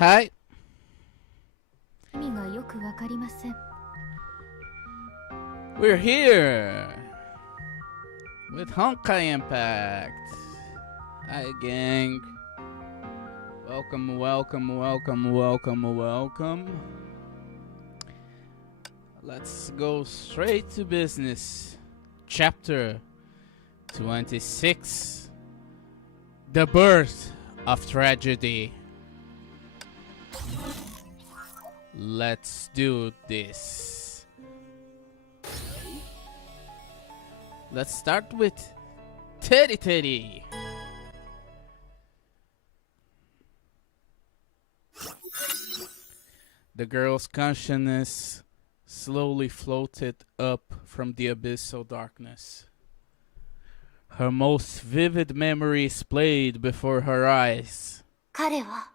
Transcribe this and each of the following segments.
Hi. 意味がよくわかりません。We're here with Honkai Impact. Hi, gang. Welcome, welcome, welcome, welcome, welcome. Let's go straight to business. Chapter 26. The Birth of Tragedy. Let's do this. Let's start with Teddy. The girl's consciousness slowly floated up from the abyssal darkness. Her most vivid memories played before her eyes. 彼は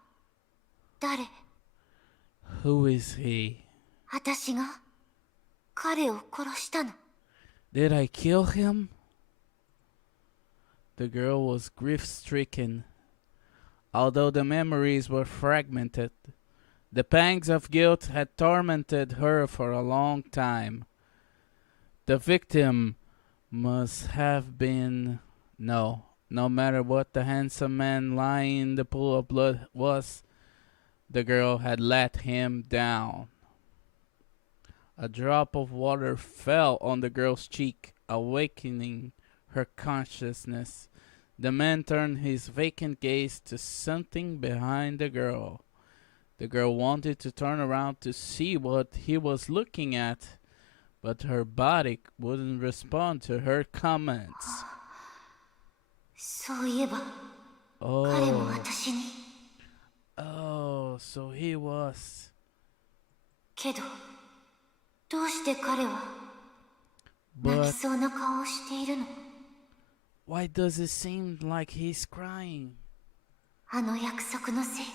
誰？ Who is he? 私が彼を殺したの。 Did I kill him? The girl was grief-stricken. Although the memories were fragmented, the pangs of guilt had tormented her for a long time. The victim must have been... No matter what the handsome man lying in the pool of blood was, the girl had let him down. A drop of water fell on the girl's cheek, awakening her consciousness. The man turned his vacant gaze to something behind the girl. The girl wanted to turn around to see what he was looking at, but her body wouldn't respond to her comments. そういえば、彼も私に。Oh, so he was. けど、どうして彼は泣きそうな顔をしているの？ Why does it seem like he's crying? あの約束のせい。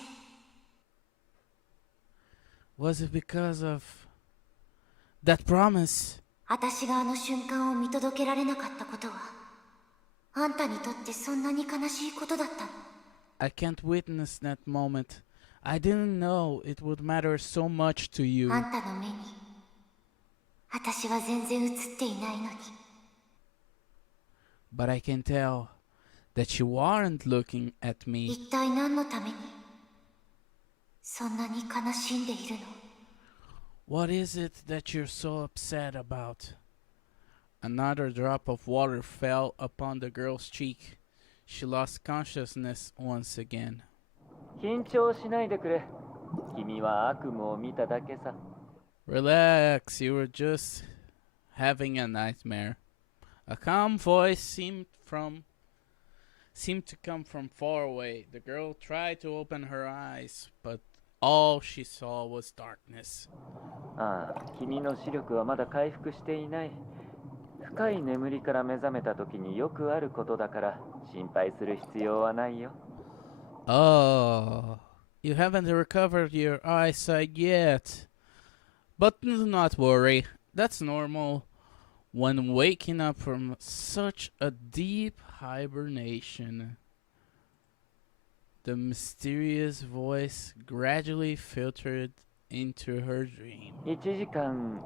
Was it because of that promise? 私があの瞬間を見届けられなかったことは、あんたにとってそんなに悲しいことだったの？ I can't witness that moment. I didn't know it would matter so much to you. あんたの目に、私は全然映っていないのに。 But I can tell that you aren't looking at me. 一体何のために、そんなに悲しんでいるの？ What is it that you're so upset about? Another drop of water fell upon the girl's cheek. She lost consciousness once again. 緊張しないでくれ。君は悪夢を見ただけさ。 Relax, you were just having a nightmare. A calm voice seemed to come from far away. The girl tried to open her eyes, but all she saw was darkness. ああ、君の視力はまだ回復していない。深い眠りから目覚めた時によくあることだから心配する必要はないよ。 Oh, you haven't recovered your eyesight yet. But do not worry, that's normal when waking up from such a deep hibernation. The mysterious voice gradually filtered into her dream. 1時間、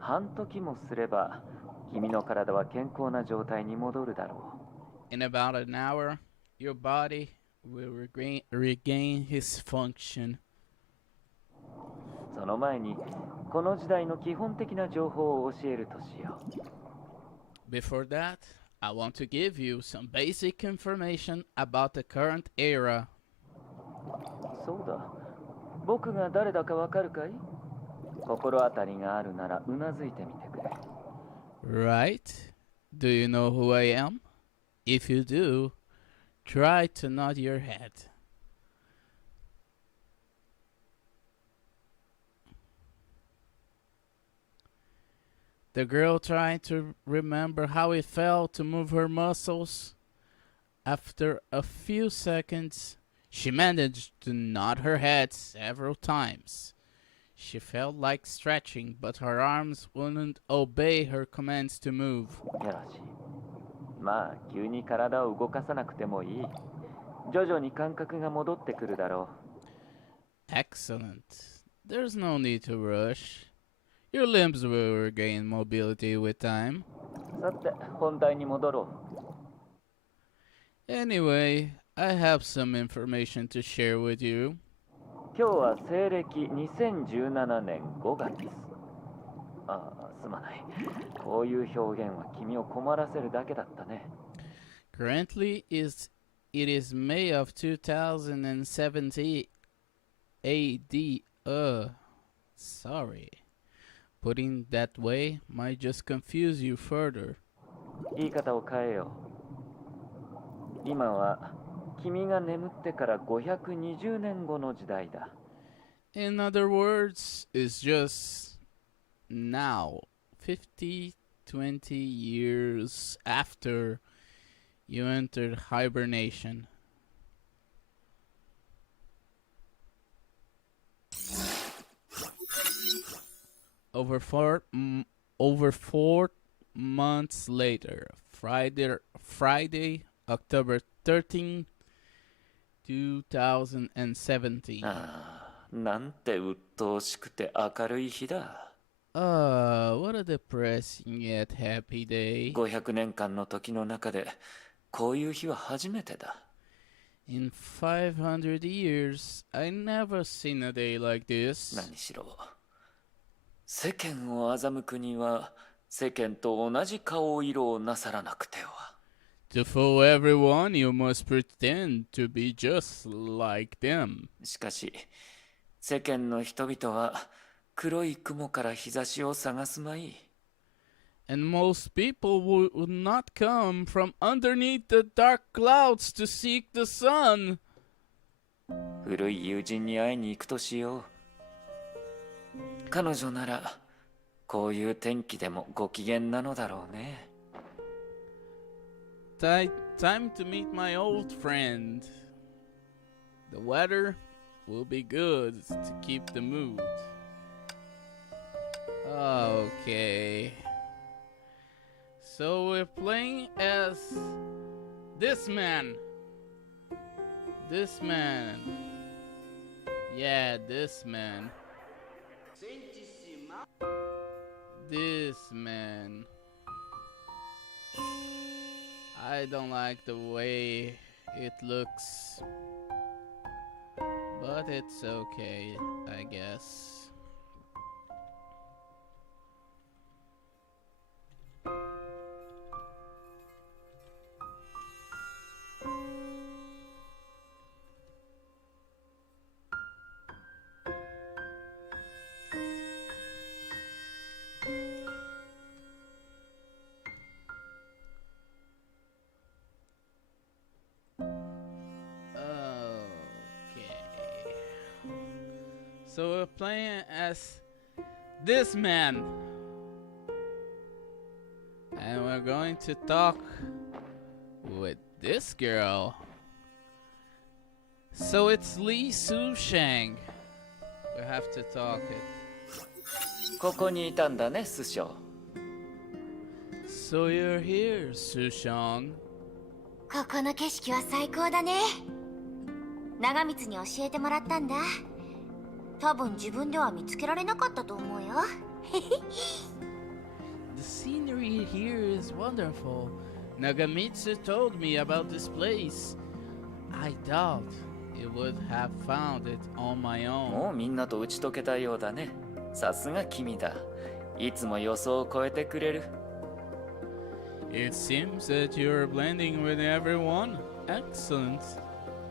半時もすれば君の体は健康な状態に戻るだろう。 In about an hour, your body will regain his function. その前にこの時代の基本的な情報を教えるとしよう。 Before that, I want to give you some basic information about the current era. そうだ。僕が誰だかわかるかい？心当たりがあるならうなずいてみてくれ。 Right? Do you know who I am? If you do, try to nod your head. The girl tried to remember how it felt to move her muscles. After a few seconds, she managed to nod her head several times. She felt like stretching, but her arms wouldn't obey her commands to move. よし。まあ、急に体を動かさなくてもいい。徐々に感覚が戻ってくるだろ Excellent. There's no need to rush. Your limbs will regain mobility with time. う。さて、本題に戻ろ Anyway, I have some information to share with you. う。今日は西暦2017年5月。ああ、すまない。こういう表現は君を困らせるだけだったね。Currently, it is May of 2070 AD. Sorry. Putting that way might just confuse you further. 言い方を変えよう。今は君が眠ってから520年後の時代だ。In other words, it's just now, 20 years after you entered hibernation. Over 4 months later, Friday, October 13, 2017. ああ、なんて鬱陶しくて明るい日だ。What a depressing yet happy day. 500年間の時の中でこういう日は初めてだ。In 500 years, I never seen a day like this. 何しろ世間を欺くには世間と同じ顔色をなさらなくては。To fool everyone, you must pretend to be just like them. しかし世間の人々は黒い雲から日差しを探すまい。 And most people would not come from underneath the dark clouds to seek the sun. 古い友人に会いに行くとしよう。彼女ならこういう天気でもご機嫌なのだろうね。Time to meet my old friend. The weather will be good to keep the mood. Okay. So we're playing as this man. This man. Yeah, this man. This man. I don't like the way it looks, but it's okay, I guess. So we're playing as this man. And we're going to talk with this girl. So it's Lee Su-shang. We have to talk it. ここにいたんだね、師匠。 So you're here, Su-shang. ここの景色は最高だね。長光に教えてもらったんだ。多分自分では見つけられなかったと思うよ。The scenery here is wonderful. Nagamitsu told me about this place. I doubt it would have found it on my も own. うみんなと打ち解けたようだね。さすが君だ。いつも予想を超えてくれる。It seems that you're blending with everyone. Excellent.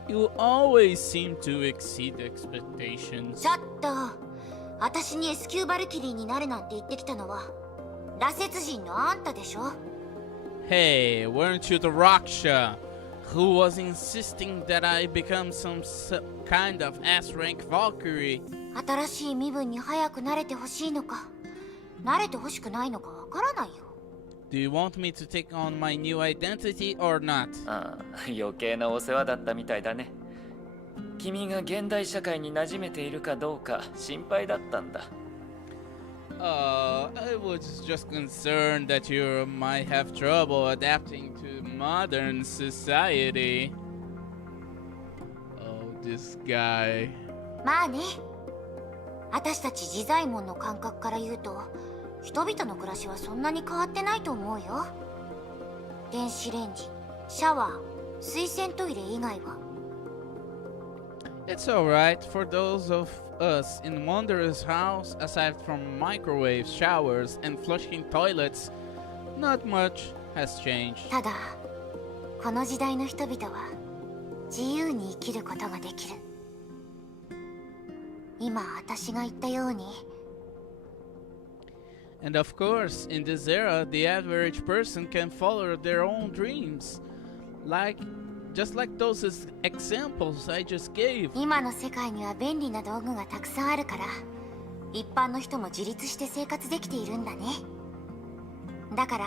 You always seem to exceed expectations. ちょっと、私にエスキューバルキリーになるなんて言ってきたのは羅刹人のあんたでしょ。 Hey, weren't you the Raksha who was insisting that I become some kind of S-rank Valkyrie? 新しい身分に早く慣れてほしいのか、慣れてほしくないのかわからないよ。Do you want me to take on my new identity or not? ああ、余計なお世話だったみたいだね。君が現代社会に馴染めているかどうか心配だったんだ。I was just concerned that you might have trouble adapting to modern society. This guy. まあね、私たち自在門の感覚から言うと人々の暮らしはそんなに変わってないと思うよ。電子レンジ、シャワー、水洗トイレ以外は。 It's alright for those of us in Wanderer's house. Aside from microwaves, showers, and flushing toilets, not much has changed. ただこの時代の人々は自由に生きることができる。今私が言ったように。 And of course, in this era, the average person can follow their own dreams. Just like those examples I just gave. 今の世界には便利な道具がたくさんあるから一般の人も自立して生活できているんだね。だから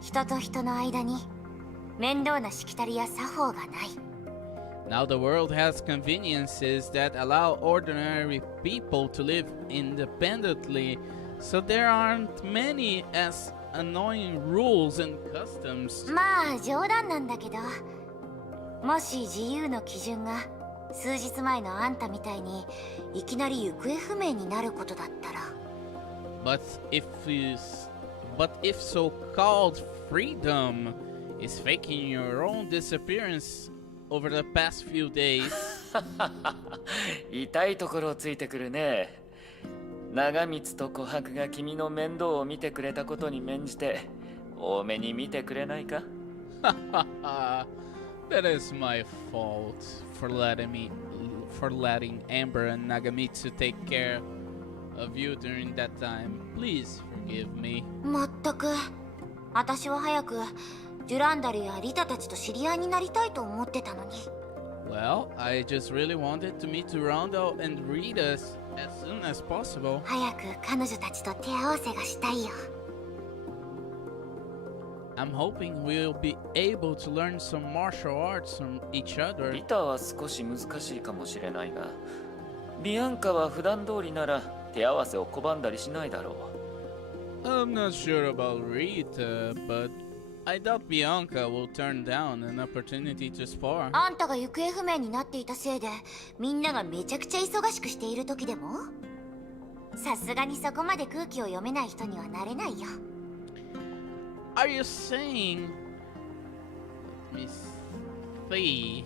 人と人の間に面倒なしきたりや作法がない。 Now the world has conveniences that allow ordinary people to live independently, so there aren't many as annoying rules and customs. まあ冗談なんだけど、もし自由の基準が数日前のあんたみたいにいきなり行方不明になることだったら。 But if so-called freedom is faking your own disappearance over the past few days. 痛いところをついてくるね。長光と琥珀が君の面倒を見てくれたことに免じて多めに見てくれないか？ That is my fault for letting Amber and Nagamitsu take care of you during that time. Please forgive me. まったく私は早くデュランダルやリタたちと知り合いになりたいと思ってたのに。 Well, I just really wanted to meet Rondo and Rita as soon as possible. 早く彼女たちと手合わせがしたいよ。 I'm hoping we'll be able to learn some martial arts from each other. リタは少し難しいかもしれないが、ビアンカは普段通りなら手合わせを拒んだりしないだろう。 I'm not sure about Rita, but I doubt Bianca will turn down an opportunity to spar. あんたが行方不明になっていたせいでみんながめちゃくちゃ忙しくしている時でも、さすがにそこまで空気を読めない人にはなれないよ。 Are you saying... Let me see.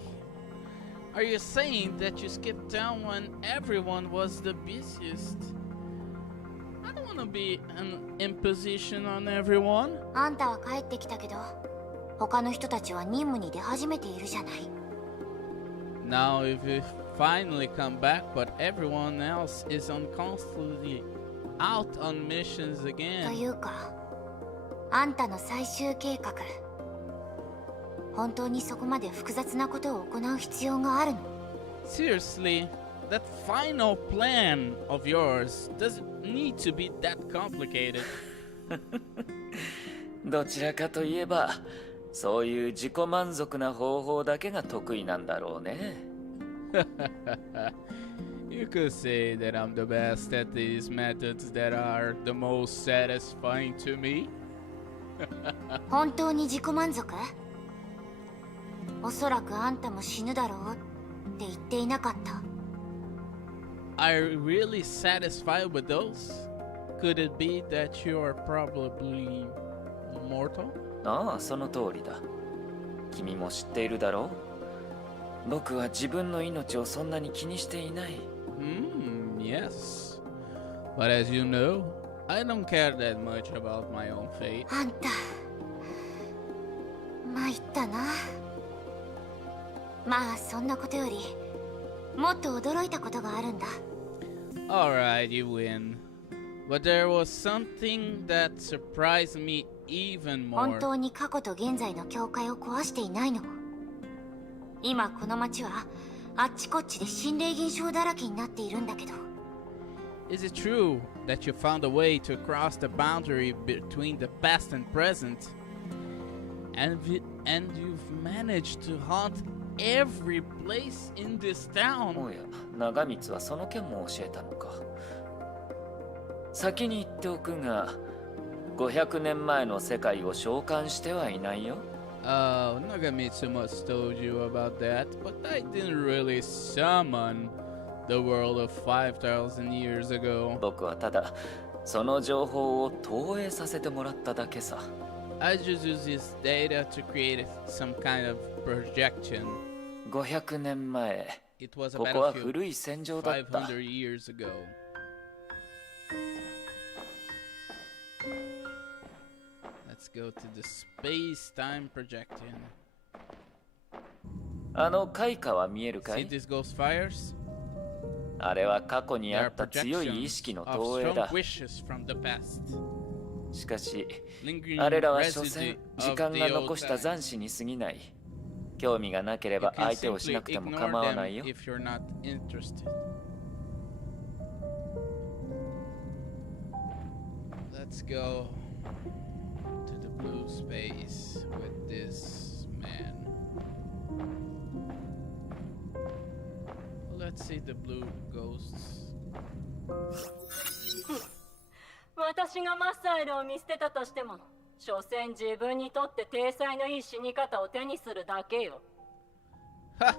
Are you saying that you skipped town when everyone was the busiest? I don't want to be an imposition on everyone. あんたは帰ってきたけど他の人たちは任務に出始めているじゃない。 Now if you finally come back, but everyone else is constantly out on missions と again. いうかあんたの最終計画、本当にそこまで複雑なことを行う必要があるの？ Seriously, that final plan of yours doesn't need to be that complicated. どちらかといえば、そういう自己満足な方法だけが得意なんだろうね。You could say that I'm the best at these methods that are the most satisfying to me. 本当に自己満足？おそらくあんたも死ぬだろうって言っていなかった。 Are you really satisfied with those? Could it be that you are probably mortal? ああ、その通りだ。君も知っているだろう。僕は自分の命をそんなに気にしていない。Yes. But as you know, I don't care that much about my own fate. あんた参ったな。まあそんなことよりもっと驚いたことがあるんだ。 Alright, you win. But there was something that surprised me even 本 more. 当に過去と現在の境界を壊していないの？今この街はあっちこっちで心霊現象だらけになっているんだけど。 Is it true that you found a way to cross the boundary between the past and present? And you've managed to haunt every place in this town? おや、長光はその件も教えたのか。先に言っておくが、500年前の世界を召喚してはいないよ。Nagamitsu must told you about that, but I didn't really summon the world of 5,000 years ago. 僕はただその情報を投影させてもらっただけさ。I just use this data to create some kind of projection. 500年前、It was a ここは battlefield 古い戦場だった。 500 years ago. Let's go to the space-time projection. あの開花は見えるか See い？ these ghost fires? あれは過去に They あ are った強い意 projections 識の of 投影 strong だ。 wishes from the past. しかし、 Lingering あれらは所 residue 詮時 of 間 the が old 残した times. 残滓に過ぎない。興味がなけれ You ば can 相手をし simply なくても ignore 構わ them ないよ。 if you're not interested. Let's go to the blue space with this man. Let's see the blue ghosts. 私がマッサイルを見捨てたとしても、所詮自分にとって体裁のいい死に方を手にするだけよ。Ha!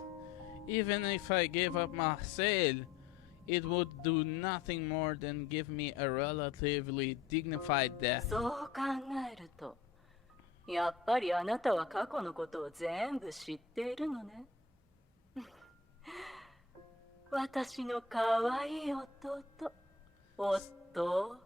Even if I gave up Marseille, it would do nothing more than give me a relatively dignified death. そう考えると、やっぱりあなたは過去のことを全部知っているのね。私の可愛い弟、夫。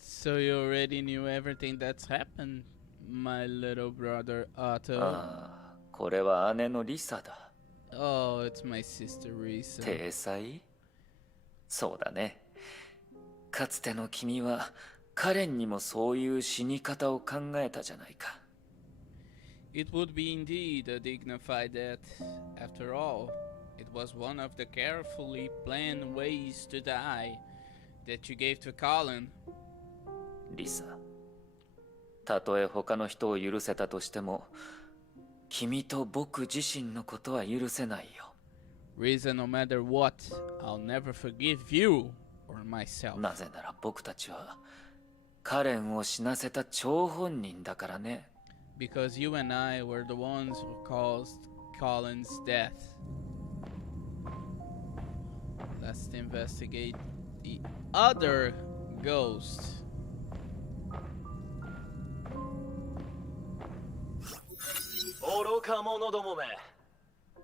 So you already knew everything that's happened, my little brother Otto. ああ、これは姉のリサだ。Oh, it's my sister Risa. 体裁？そうだね。かつての君はカレンにもそういう死に方を考えたじゃないか。It would be indeed a dignified death. After all, it was one of the carefully planned ways to die that you gave to Colin. リサ、たとえ他の人を許せたとしても、君と僕自身のことは許せないよ。Risa, no matter what, I'll never forgive you or myself. なぜなら僕たちはカレンを死なせた張本人だからね。Because you and I were the ones who caused Colin's death. Let's investigate the other ghost. 愚か者どもめ、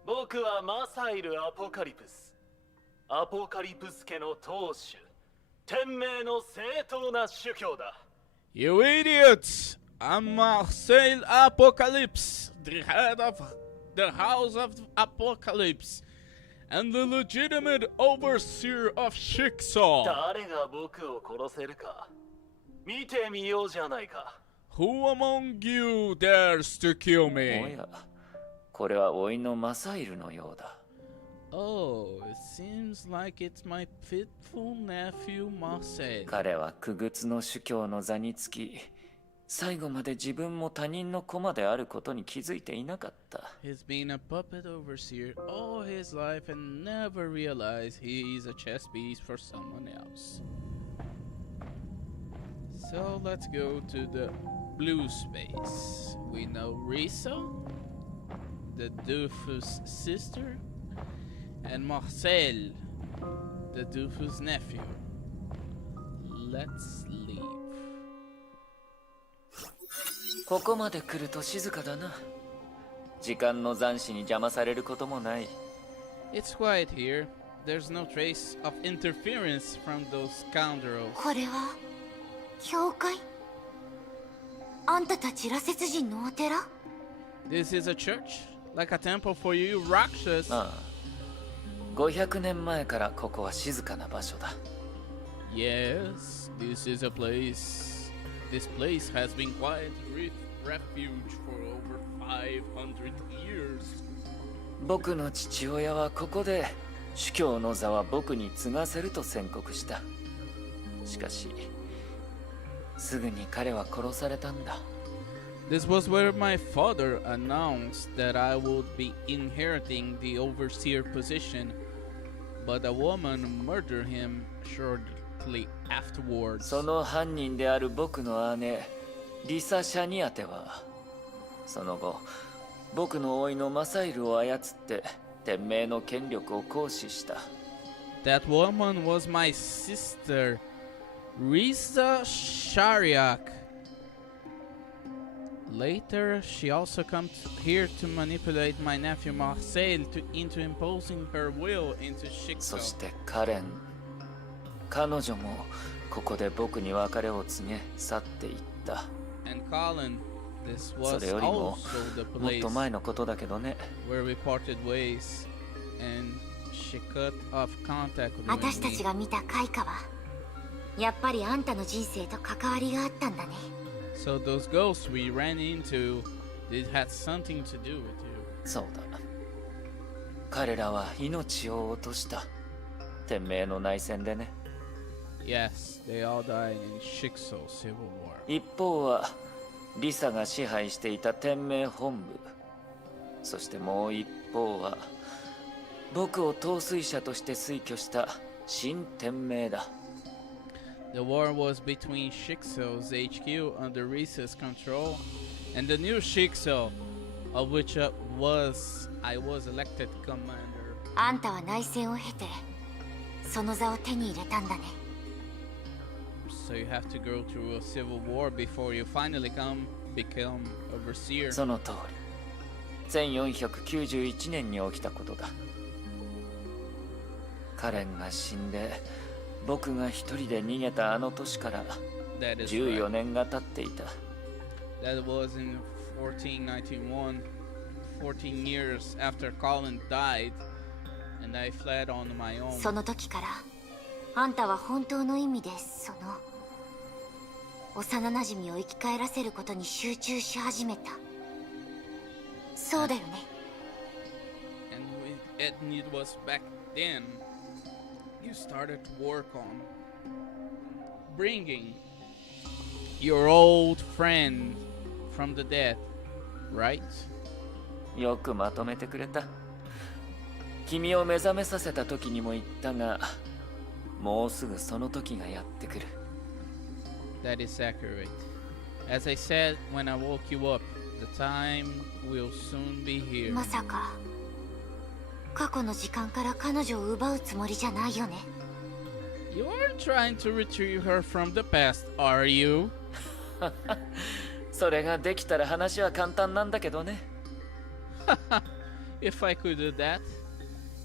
僕はマサイル・アポカリプス。アポカリプス家の当主、天命の正当な主教だ。You idiots! I'm Marcel Apocalypse, the head of the House of Apocalypse, and the legitimate overseer of Schicksal. 誰が僕を殺せるか見てみようじゃないか。Who among you dares to kill お me? や、これは甥のマサイルのようだ。Oh, it seems like it's my pitiful nephew Marcel. 彼は傀儡の主教の座につき、最後まで自分も他人の駒であることに気づいていなかった。He's been a puppet overseer all his life and never realized he is a chess piece for someone else. So let's go to the blue space. We know Risa, the Doofus sister, and Marcel, the Doofus nephew. Let's leave. ここまで来ると静かだな。時間の残滓に邪魔されることもない。It's quiet here. There's no trace of interference from those scoundrels. これは教会？あんたたち羅刹人のお寺？ This is a church? Like a temple for you, Rakshas? ああ、500年前からここは静かな場所だ。Yes, this is a place. This place has been quiet refuge for over 500 years. 僕の父親はここで主教の座は僕に継がせると宣告した。しかし、すぐに彼は殺されたんだ。This was where my father announced that I would be inheriting the overseer position, but a woman murdered him shortly afterwards. その犯人である僕の姉、リサ・シャニアテは、その後、僕の甥のマサイルを操って天命の権力を行使した。 That woman was my sister, Risa Shariak. Later, she also comes here to manipulate my nephew Marcel into imposing her will into そ Shikso. して彼女もここで僕に別れを告げ去っていった。 And Colin, this そ was れよりも also the もっ place と前のことだけどね。 where we parted ways, and she cut off contact with 私た me. ちが見た開花はやっぱりあんたの人生と関わりがあったんだね。 So those ghosts we ran into, it had something to do with you. そうだ。彼らは命を落とした。天命の内戦でね。 Yes, they all died in Shikso Civil War. 一方はリサが支配していた天命本部。そしてもう一方は僕を統帥者として推挙した新天命だ。 The war was between Shikso's HQ under Risa's control and the new Shikso, of which I was elected commander. あんたは内戦を経てその座を手に入れたんだね。 So you have to go through a civil war before you finally become overseer. その通り。1491年に起きたことだ。カレンが死んで僕が一人で逃げたあの年から That is 14 right. 年が経っていた。 That was in 1491, 14 years after Colin died, and I fled on my own. その時からあんたは本当の意味で幼馴染を生き返らせることに集中し始めた。そうだよね。 And it was back then you started to work on bringing your old friend from the dead, right? よくまとめてくれた。君を目覚めさせた時にも言ったが、もうすぐその時がやってくる。 That is accurate. As I said when I woke you up, the time will soon be here. まさか過去の時間から彼女を奪うつもりじゃないよね。 You aren't trying to retrieve her from the past, are you? それができたら話は簡単なんだけどね。If I could do that,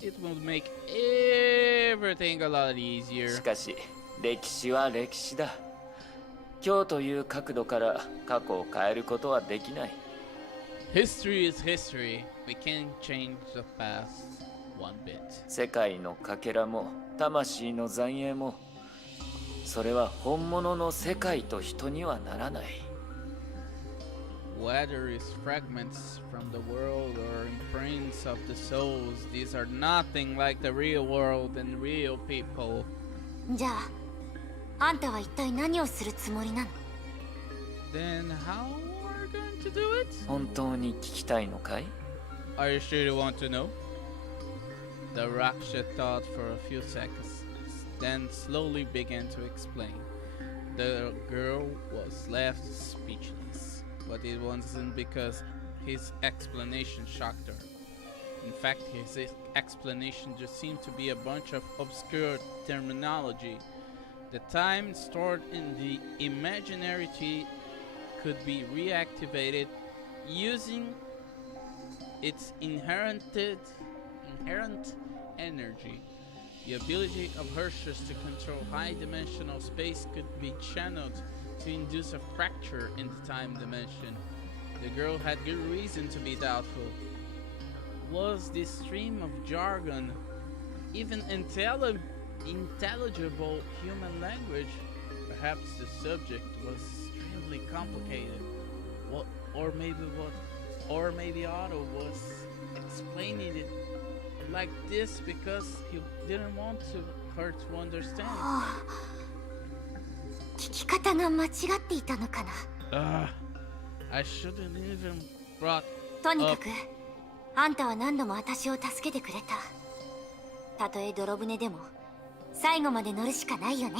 it would make everything a lot し easier. かし、歴史は歴史だ。今日という角度から過去を変えることはできない。 History is history. We can't change the past one bit. 世界のかけらも魂の残影も、それは本物の世界と人にはならない。 Whether it's fragments from the world or imprints of the souls, these are nothing like the real world and real people. じゃああんたは一体何をするつもりなの？ Then how are you going to do it? 本当に聞きたいのかい？ Are you sure you want to know? The Raksha thought for a few seconds, then slowly began to explain. The girl was left speechless, but it wasn't because his explanation shocked her. In fact, his explanation just seemed to be a bunch of obscure terminology. The time stored in the imaginarity could be reactivated using its inherent energy. The ability of Hershus to control high-dimensional space could be channeled to induce a fracture in the time dimension. The girl had good reason to be doubtful. Was this stream of jargon even intelligible human language? Perhaps the subject was extremely complicated. Or maybe Otto was explaining it like this because he didn't want her to understand. 聞き方が間違っていたのかな。I shouldn't even brought とにかくあんたは何度も私を助けてくれた。たとえ泥船でも最後まで乗るしかないよね。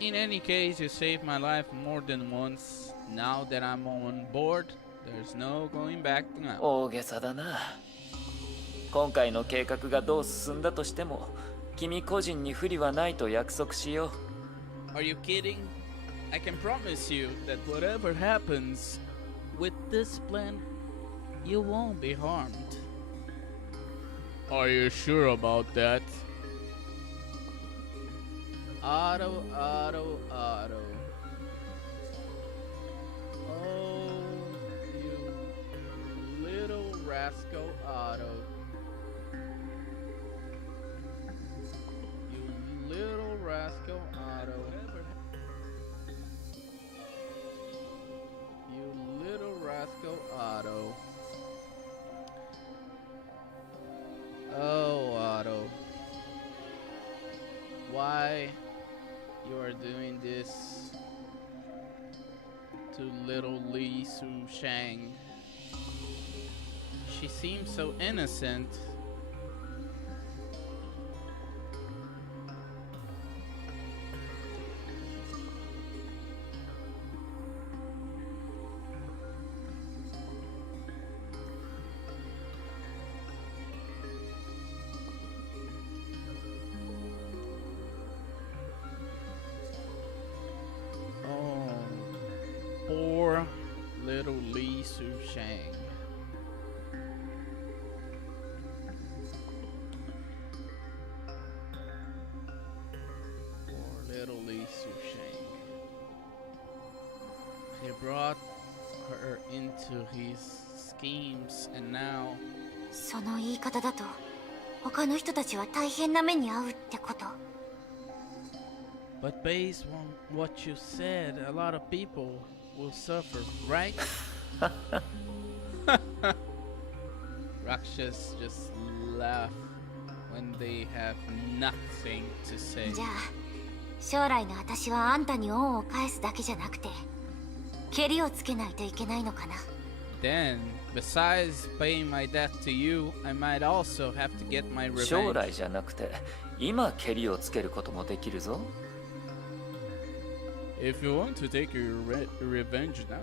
In any case, you saved my life more than once. Now that I'm on board, There's no going back now. 大げさだな。今回の計画がどう進んだとしても、君個人に不利はないと約束しよう。 Are you kidding? I can promise you that whatever happens with this plan, you won't be harmed. Are you sure about that? Otto. Oh, you little rascal Otto. You little rascal Otto. You little rascal Otto. Oh, Otto. Why you are doing this to little Li Su Shang? She seems so innocent. Oh, poor little Li Su Shang. Poor little Li Su Shang. He brought her into his schemes, and now その言い方だと他の人たちは大変な目に遭うってこと。 but based on what you said, a lot of people will suffer, right? Rakshas just laugh when they have nothing to say. じゃあ将来の私はあんたに恩を返すだけじゃなくてケリをつけないといけないのかな。 Then, besides paying my debt to you, I might also have to get my 将 revenge. 来じゃなくて、今ケリをつけることもできるぞ。 If you want to take your revenge now,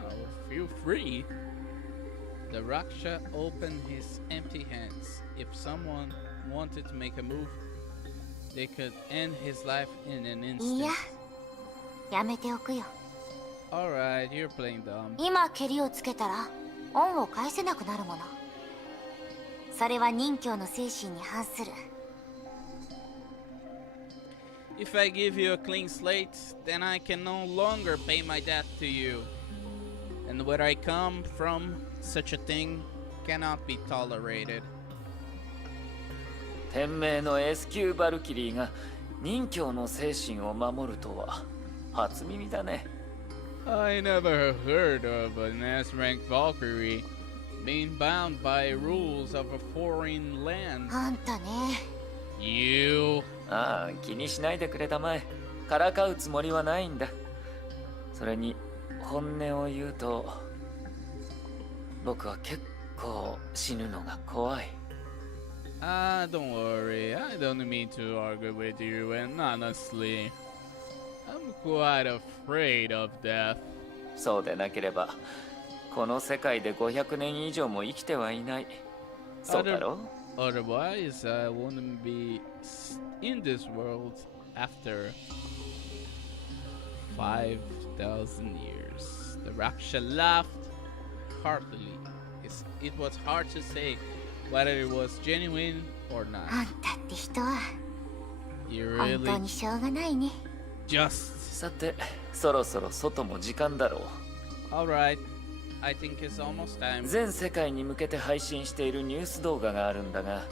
feel free. The Raksha opened his empty hands. If someone wanted to make a move, they could end his life in an いや instant. やめておくよ。 Alright, you're playing dumb. 今ケリをつけたら恩を返せなくなるもの。それは任教の精神に反する。 If I give you a clean slate, then I can no longer pay my debt to you. And where I come from, such a thing cannot be tolerated. 天命の S 級バルキリーが任教の精神を守るとは初耳だね。 I never heard of an S-rank Valkyrie being bound by rules of a foreign land. あんたね。 You... ああ、気にしないでくれたまえ。からかうつもりはないんだ。それに本音を言うと、僕は結構死ぬのが怖い。don't worry. I don't mean to argue with you, and honestly, I'm quite afraid of death. そうでなければ、この世界で500年以上も生きてはいない。そうだろう？ Otherwise, I wouldn't be in this world after 5,000 years. The Raksha laughed heartily. It was hard to say whether it was genuine or not. あんたって人は You 本当 really にしょうがないね。 just... さて、そろそろ外も時間だろう。 Alright, I think it's almost time. 全世界に向けて配信しているニュース動画があるんだが、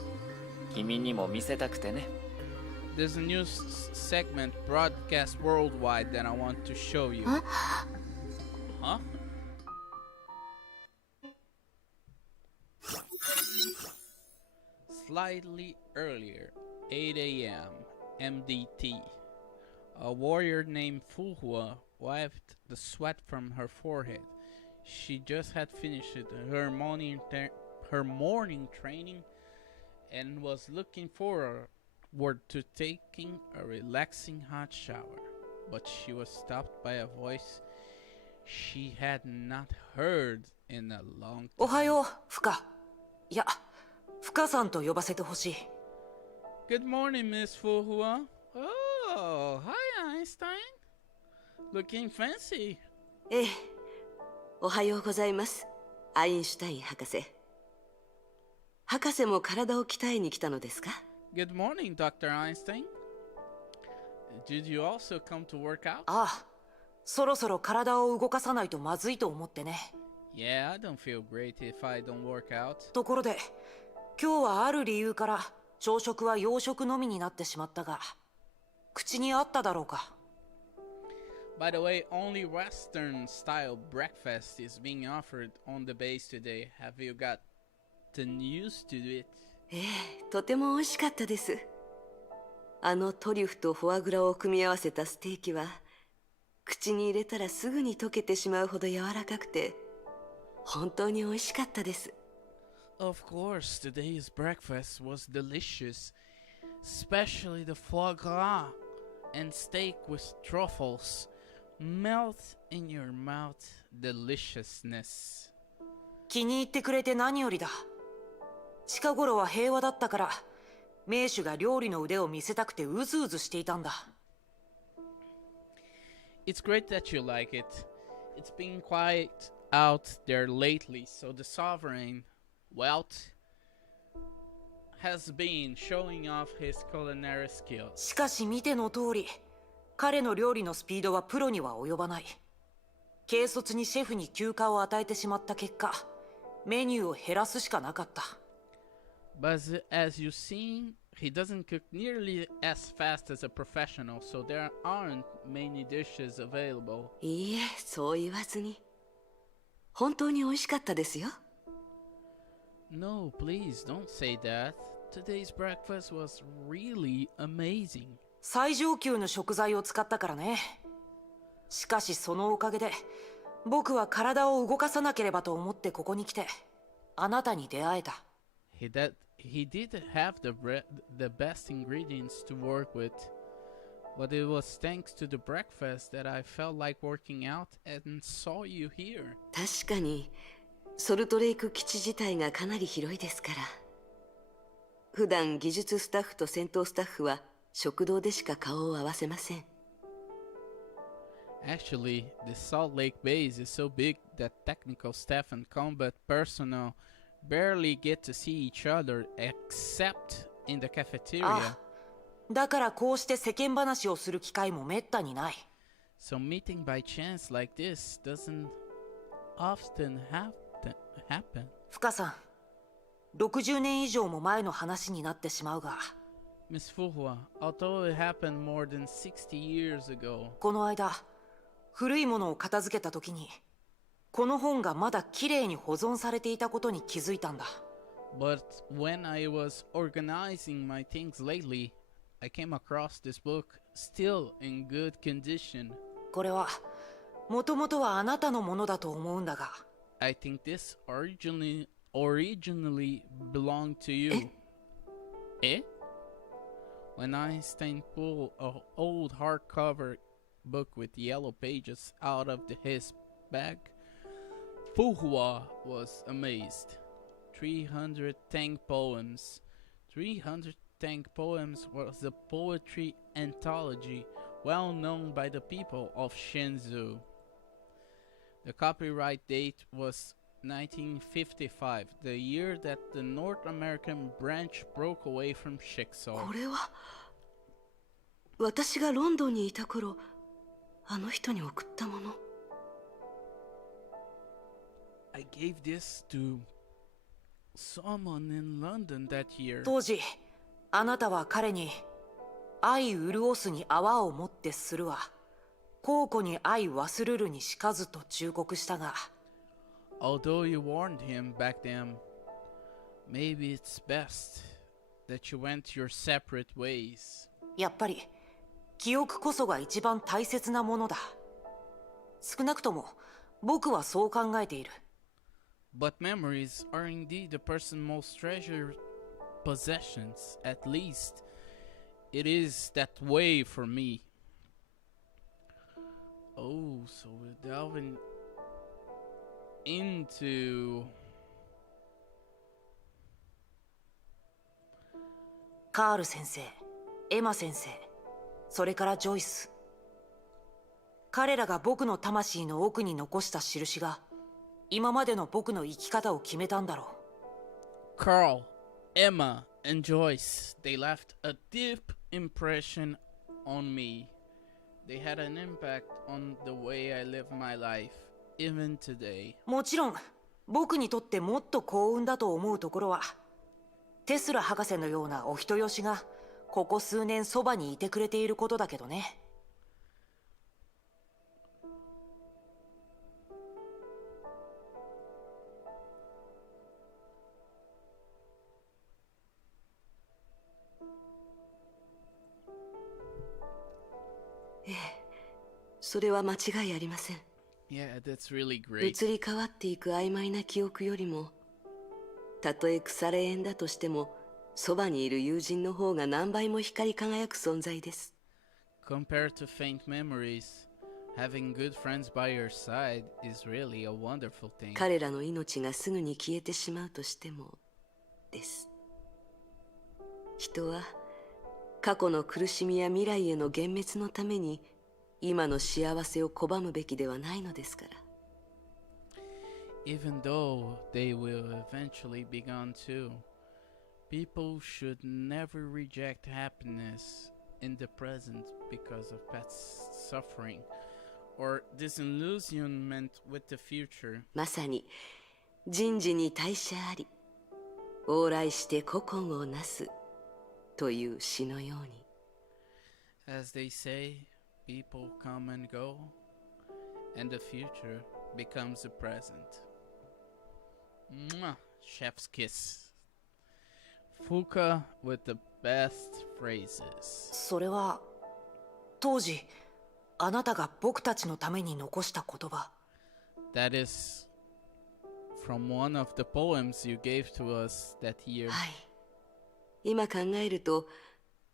君にも見せたくてね。 There's a new segment broadcast worldwide that I want to show you. あ Huh? Slightly earlier, 8 a.m. MDT, a warrior named Fuhua wiped the sweat from her forehead. She just had finished her morning training and was looking forward to taking a relaxing hot shower. But she was stopped by a voice she had not heard in a long お time. はよう、フカ。いや、フカさんと呼ばせてほしい。 Good morning, Miss Fuhua. Oh, hi, Einstein. Looking fancy. ええ。おはようございます。アインシュタイン博士。博士も体を鍛えに来たのですか？ Good morning, Dr. Einstein. Did you also come to work out? ああ、そろそろ体を動かさないとまずいと思ってね。 Yeah, I don't feel great if I don't work out. ところで、今日はある理由から朝食は洋食のみになってしまったが、口に合っただろうか？ By the way, only Western style breakfast is being offered on the base today. Have you gotten used to it? ええ、とても美味しかったです。あのトリュフとフォアグラを組み合わせたステーキは、口に入れたらすぐに溶けてしまうほど柔らかくて、本当に美味しかったです。 Of course, today's breakfast was delicious, especially the foie gras and steak with truffles. Melt in your mouth deliciousness. 気に入ってくれて何よりだ。近頃は平和だったから、名手が料理の腕を見せたくてうずうずしていたんだ。 It's great that you like it. It's been quiet out there lately, so the sovereign, Welt, has been showing off his culinary skills. しかし見ての通り、彼の料理のスピードはプロには及ばない。軽率にシェフに休暇を与えてしまった結果、メニューを減らすしかなかった。 But as you've seen, he doesn't cook nearly as fast as a professional, so there aren't many dishes available. いいえ、そう言わずに。本当に美味しかったですよ。 No, please don't say that. Today's breakfast was really amazing. 最上級の食材を使ったからね。しかしそのおかげで、僕は体を動かさなければと思ってここに来て、あなたに出会えた。 He did have the best ingredients to work with, but it was thanks to the breakfast that I felt like working out and saw you here. 確かに、ソルトレイク基地自体がかなり広いですから。普段技術スタッフと戦闘スタッフは食堂でしか顔を合わせません。 Actually, the Salt Lake base is so big that technical staff and combat personnel barely get to see each other except in the cafeteria. ああ、だからこうして世間話をする機会もめったにない。 So meeting by chance like this doesn't often happen. 深さん、60年以上も前の話になってしまうが、 Miss Fuhua, although it happened more than 60 years ago, この間、古いものを片付けた時に、この本がまだきれいに保存されていたことに気づいたんだ。 but when I was organizing my things lately, I came across this book still in good condition. これは、もともとはあなたのものだと思うんだが。 I think this originally belonged to you. Eh? When Einstein pulled an old hardcover book with yellow pages out of his bag, Fuhua was amazed. 300 Tang poems. 300 Tang poems was a poetry anthology well known by the people of Shenzhou. The copyright date was 1955, the year that the North American branch broke away from Shikso. これは、私がロンドンにいた頃、あの人に送ったもの。 I gave this to someone in London that year. 当時、あなたは彼に、愛潤すに泡をもってするわ。孝庫に愛忘るるにしかずと忠告したが。 Although you warned him back then, maybe it's best that you went your separate ways. やっぱり、記憶こそが一番大切なものだ。少なくとも、僕はそう考えている。 But memories are indeed the person's most treasured possessions. At least, it is that way for me. Oh, so we're delving into カール先生、エマ先生、それからジョイス。彼らが僕の魂の奥に残した印が今までの僕の生き方を決めたんだろう。 Carl, Emma, and Joyce. They left a deep impression on me. They had an impact on the way I live my life, even today. もちろん僕にとってもっと幸運だと思うところは、テスラ博士のようなお人よしがここ数年そばにいてくれていることだけどね。それは間違いありません。 Yeah, that's really great. 移り変わっていく曖昧な記憶よりも、たとえ腐れ縁だとしても、そばにいる友人の方が何倍も光り輝く存在です。 Compared to faint memories, having good friends by your side is really a wonderful thing. 彼らの命がすぐに消えてしまうとしてもです。人は過去の苦しみや未来への幻滅のために今の幸せを拒むべきではないのですから。 Even though they will eventually be gone too, people should never reject happiness in the present because of past suffering or disillusionment with the future. まさに人事に大社あり、往来して古今をなすという詩のように。 As they say, people come and go, and the future becomes the present. Mwah, chef's kiss. Fuka with the best phrases. それは当時あなたが僕たちのために残した言葉。 That is from one of the poems you gave to us that year. はい。今考えると、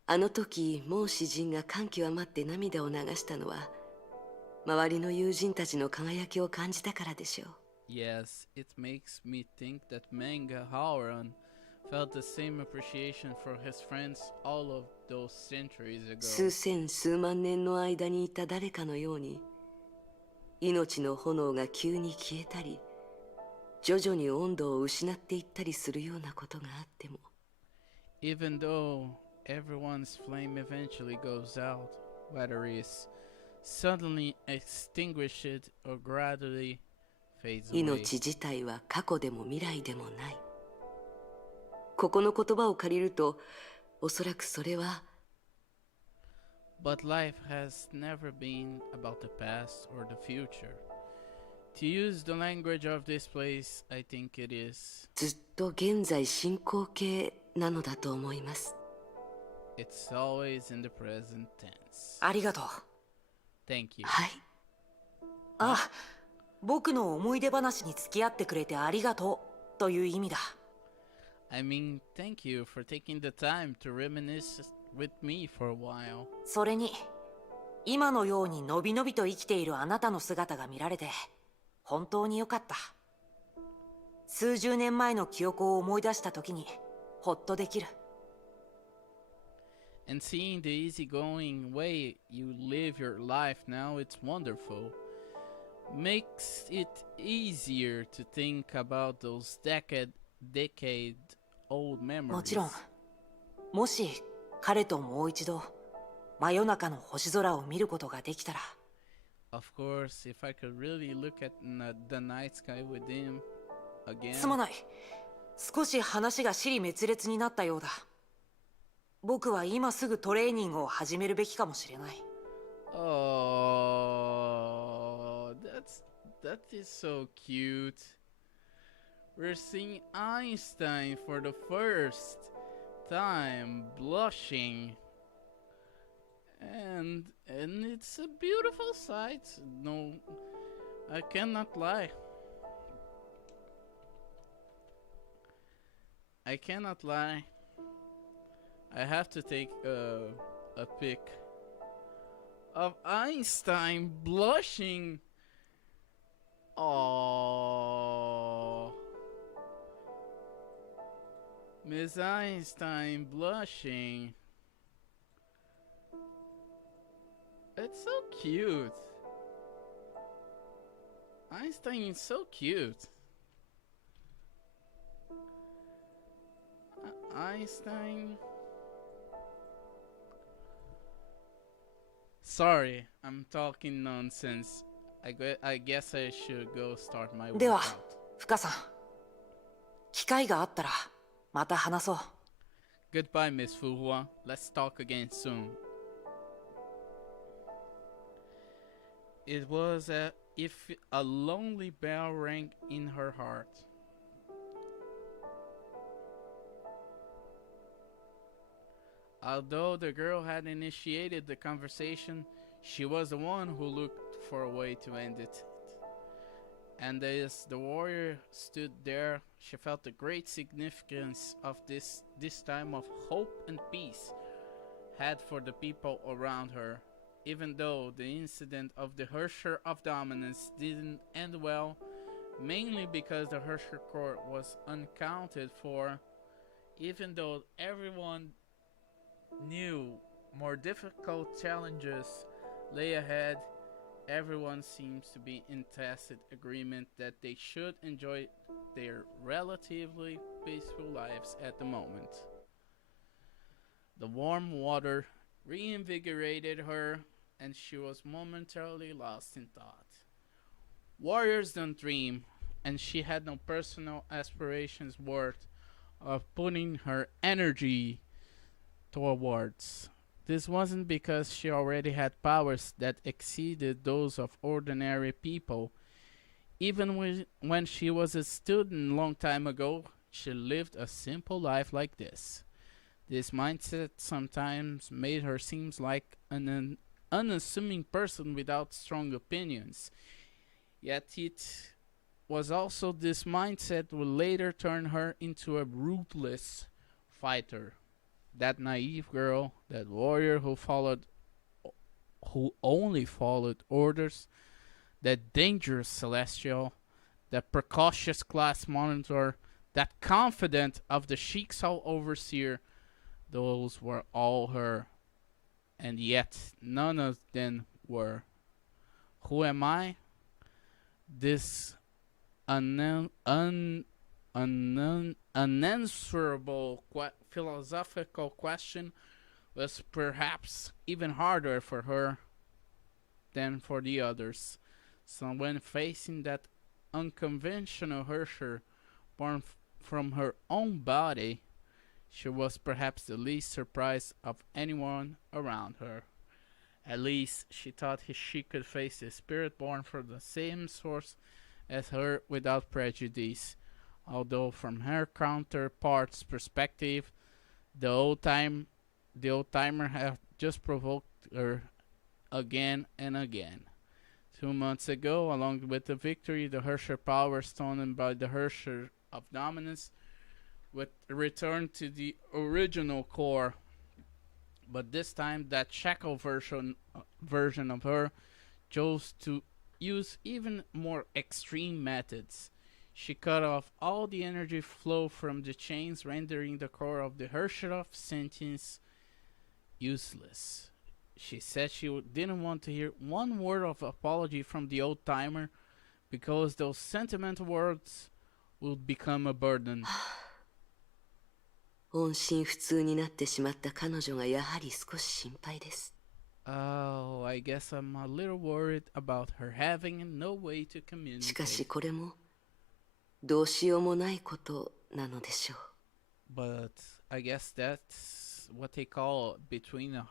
あの時もう詩人が感極まって涙を流したのは、周りの友人たちの輝きを感じたからでしょう。 Yes, it makes me think that Manga Hauran felt the same appreciation for his friends all of those centuries ago. 数千数万年の間にいた誰かのように、命の炎が急に消えたり、徐々に温度を失っていったりするようなことがあっても、 Even though everyone's flame eventually goes out, whether it's suddenly extinguished or gradually fades away. 命自体は過去でも未来でもない。ここの言葉を借りると、おそらくそれは But life has never been about the past or the future. To use the language of this place, I think it is. ずっと現在進行形なのだと思います。 It's always in the present tense. ありがとう。 Thank you. はい。あ、僕の思い出話に付き合ってくれてありがとうという意味だ。 I mean, thank you for taking the time to reminisce with me for a while. それに今のようにのびのびと生きているあなたの姿が見られて本当によかった。数十年前の記憶を思い出した時にほっとできる。 And seeing the easygoing way you live your life now, it's wonderful. Makes it easier to think about those decade-old も memories. ちろん、もし彼ともう一度真夜中の星空を見ることができたら、 Of course, if I could really look at the night sky with him again. すまない。少し話が支離滅裂になったようだ。僕は今すぐトレーニングを始めるべきかもしれない。 Oh, that is so cute. We're seeing Einstein for the first time blushing. And it's a beautiful sight. No, I cannot lie. I cannot lie. I have to take a pic of Einstein blushing. Oh. Miss Einstein blushing. It's so cute. Einstein is so cute. Einstein. Sorry, I'm talking nonsense. I guess I should go start my では workout. 深さん、機会があったらまた話そう。 Goodbye, Miss Fuhua. Let's talk again soon. It was as if a lonely bell rang in her heart. Although the girl had initiated the conversation, she was the one who looked for a way to end it. And as the warrior stood there, she felt the great significance of this time of hope and peace had for the people around her. Even though the incident of the Hersher of Dominance didn't end well, mainly because the Hersher court was unaccounted for, even though everyone knew more difficult challenges lay ahead, everyone seems to be in tacit agreement that they should enjoy their relatively peaceful lives at the moment. The warm water reinvigorated her, and she was momentarily lost in thought. Warriors don't dream, and she had no personal aspirations worth of putting her energy towards. This wasn't because she already had powers that exceeded those of ordinary people. Even when she was a student long time ago, she lived a simple life like this. This mindset sometimes made her seem like an unassuming person without strong opinions. Yet it was also this mindset would later turn her into a ruthless fighter. That naive girl, that warrior who only followed orders, that dangerous celestial, that precocious class monitor, that confidant of the Sheiksal overseer, those were all her, and yet none of them were. Who am I? This unanswerable philosophical question was perhaps even harder for her than for the others. So when facing that unconventional Hersher born from her own body, she was perhaps the least surprised of anyone around her. At least she thought she could face the spirit born from the same source as her without prejudice, although from her counterpart's perspective, the old timer had just provoked her again and again. 2 months ago, along with the victory, the Hersher power stolen by the Hersher of Dominance would return to the original core, but this time that shackle version of her chose to use even more extreme methods. She cut off all the energy flow from the chains, rendering the core of the Hersher of sentience useless. She said she didn't want to hear one word of apology from the old timer because those sentimental words would become a burden. 音信不通になってしまった彼女がやはり少し心配です。 Oh, I guess I'm a little worried about her having no way to しかし communicate. これもどうしようもないことなのでしょう。 But I guess that's what they call between a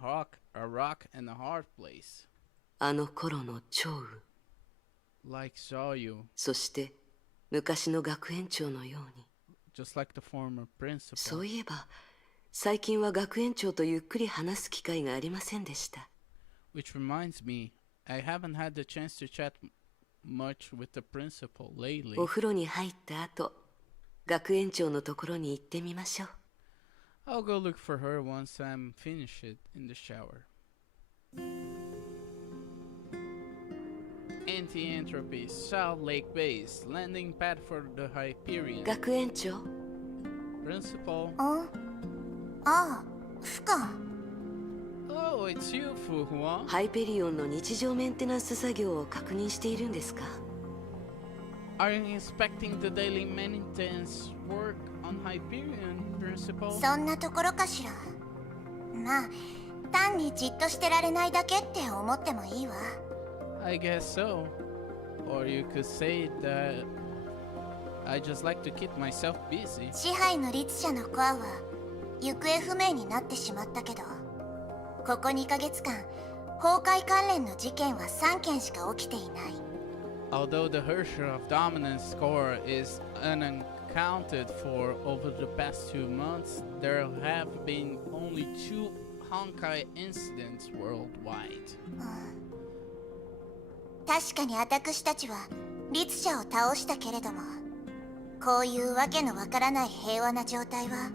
rock and a hard place. あの頃の趙雨、 Like Xiaoyu, そして昔の学園長のように。 just like the former そ principal. ういえば最近は学園長とゆっくり話す機会がありませんでした。 Which reminds me, I haven't had the chance to chat much with the principal lately. お風呂に入った後、学園長のところに行ってみましょう。 I'll go look for her once I'm finished in the shower. Anti-entropy, South Lake Base, landing pad for the Hyperion. 学園長、 Professor Principal. ああ、フカ。 Oh, it's you, Fu Huan. ハイペリオンの日常メンテナンス作業を確認しているんですか？ Are you inspecting the daily maintenance work on Hyperion, Principal? そんなところかしら。まあ単にじっとしてられないだけって思ってもいいわ。 I guess so. Or you could say that I just like to keep myself busy. 支配の律者のコアは行方不明になってしまったけど、ここ2ヶ月間崩壊関連の事件は3件しか起きていない。 Although the Hersher of Dominance score is unaccounted for over the past 2 months, there have been only 2 Honkai incidents worldwide. 確かに私たちは律者を倒したけれども、こういうわけのわからない平和な状態は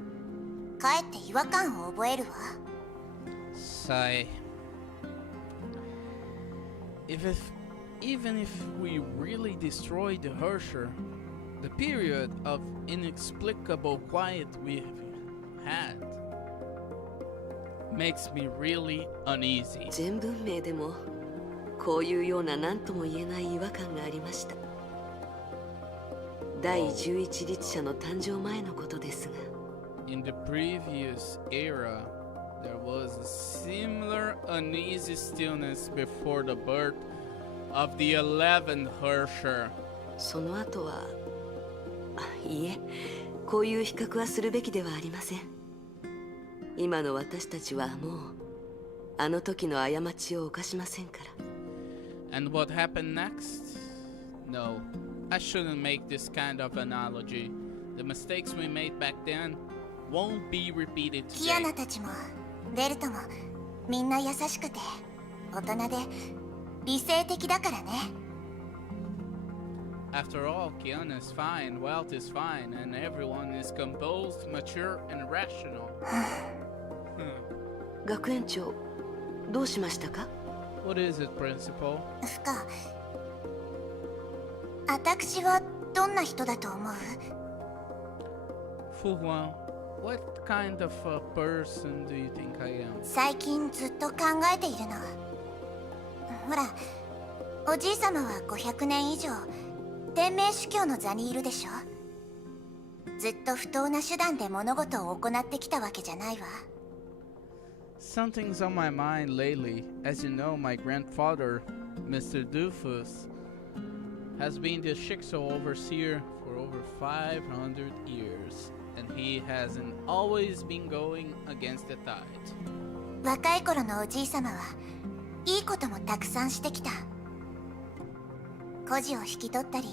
かえって違和感を覚えるわ。 Sigh. Even if we really destroyed the Hersher, the period of inexplicable quiet we've had makes me really uneasy. 全文明でもこういうような何とも言えない違和感がありました。第11律者の誕生前のことですが。 In the previous era, there was a similar uneasy stillness before the birth of the 11th Hersher. その後は、いえ、こういう比較はするべきではありません。今の私たちはもうあの時の過ちを犯しませんから。 And what happened next? No, I shouldn't make this kind of analogy. The mistakes we made back then won't be repeated キアナ today. たちもベルトもみんな優しくて大人で理性的だからね。 After all, Kiana is fine, wealth is fine, and everyone is composed, mature, and rational. 学園長、どうしましたか？ What is it, Principal? フカ、私はどんな人だと思う？ Fu Huan, what kind of a person do you think I am? 最近ずっと考えているの。ほら、おじい様は500年以上天命主教の座にいるでしょ。ずっと不当な手段で物事を行ってきたわけじゃないわ。 Something's on my mind lately. As you know, my grandfather, Mr. Doofus, has been the Shikso overseer for over 500 years, and he hasn't always been going against the tide. 若い頃のおじい様はいいこともたくさんしてきた。孤児を引き取ったり、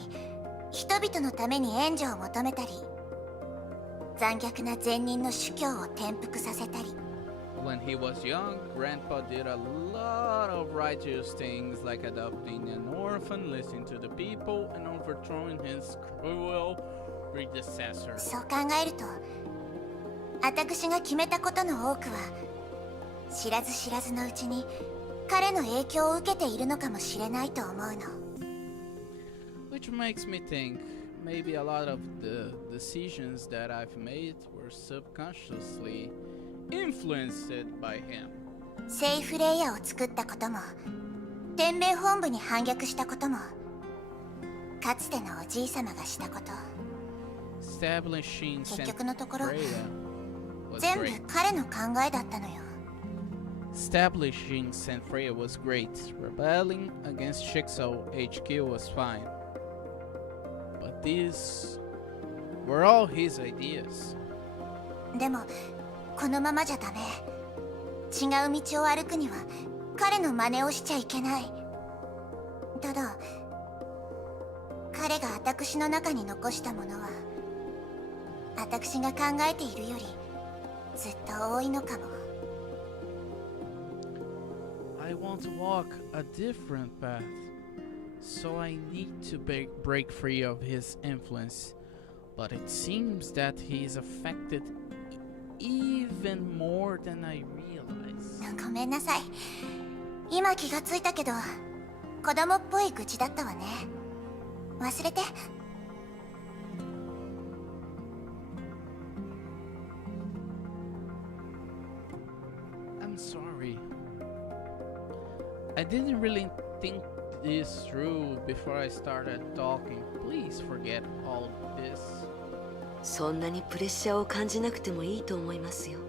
人々のために援助を求めたり、残虐な善人の主教を転覆させたり。 When he was young, Grandpa did a lot of righteous things like adopting an orphan, listening to the people, and overthrowing his cruel predecessor. そう考えると、私が決めたことの多くは知らず知らずのうちに彼の影響を受けているのかもしれないと思うの。 Which makes me think maybe a lot of the decisions that I've made were subconsciously influenced by him. セイフレイヤを作ったことも、天命本部に反逆したことも、かつてのおじい様がしたこと、 Establishing 結局のところ Freya was 全部 great. 彼の考えだったのよ。 Establishing Saint Freya was great. Rebelling against Shikso HQ was fine. But these were all his ideas. でもこのままじゃダメ。違う道を歩くには彼の真似をしちゃいけない。ただ彼が私の中に残したものは私が考えているよりずっと多いのかも。 I want to walk a different path, so I need to break free of his influence. But it seems that he is affected even more than I realize. ごめんなさい。今気がついたけど子供っぽい愚痴だったわね。忘れて。I'm sorry. I didn't really think this through before I started talking. Please forget all this. そんなにプレッシャーを感じなくてもいいと思いますよ、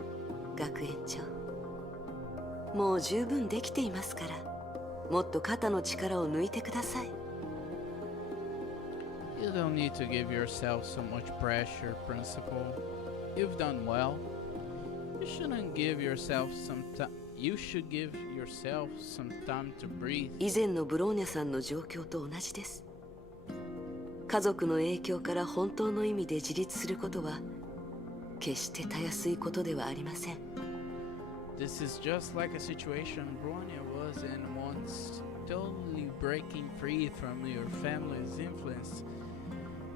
学園長。もう十分できていますから、もっと肩の力を抜いてください。You don't need to give yourself so much pressure, Principal. You've done well. You shouldn't give yourself some time. You should give yourself some time to breathe. 以前のブローニャさんの状況と同じです。家族の影響から本当の意味で自立することは決してたやすいことではありません。This is just like a situation Bronya was in once, totally breaking free from your family's influence.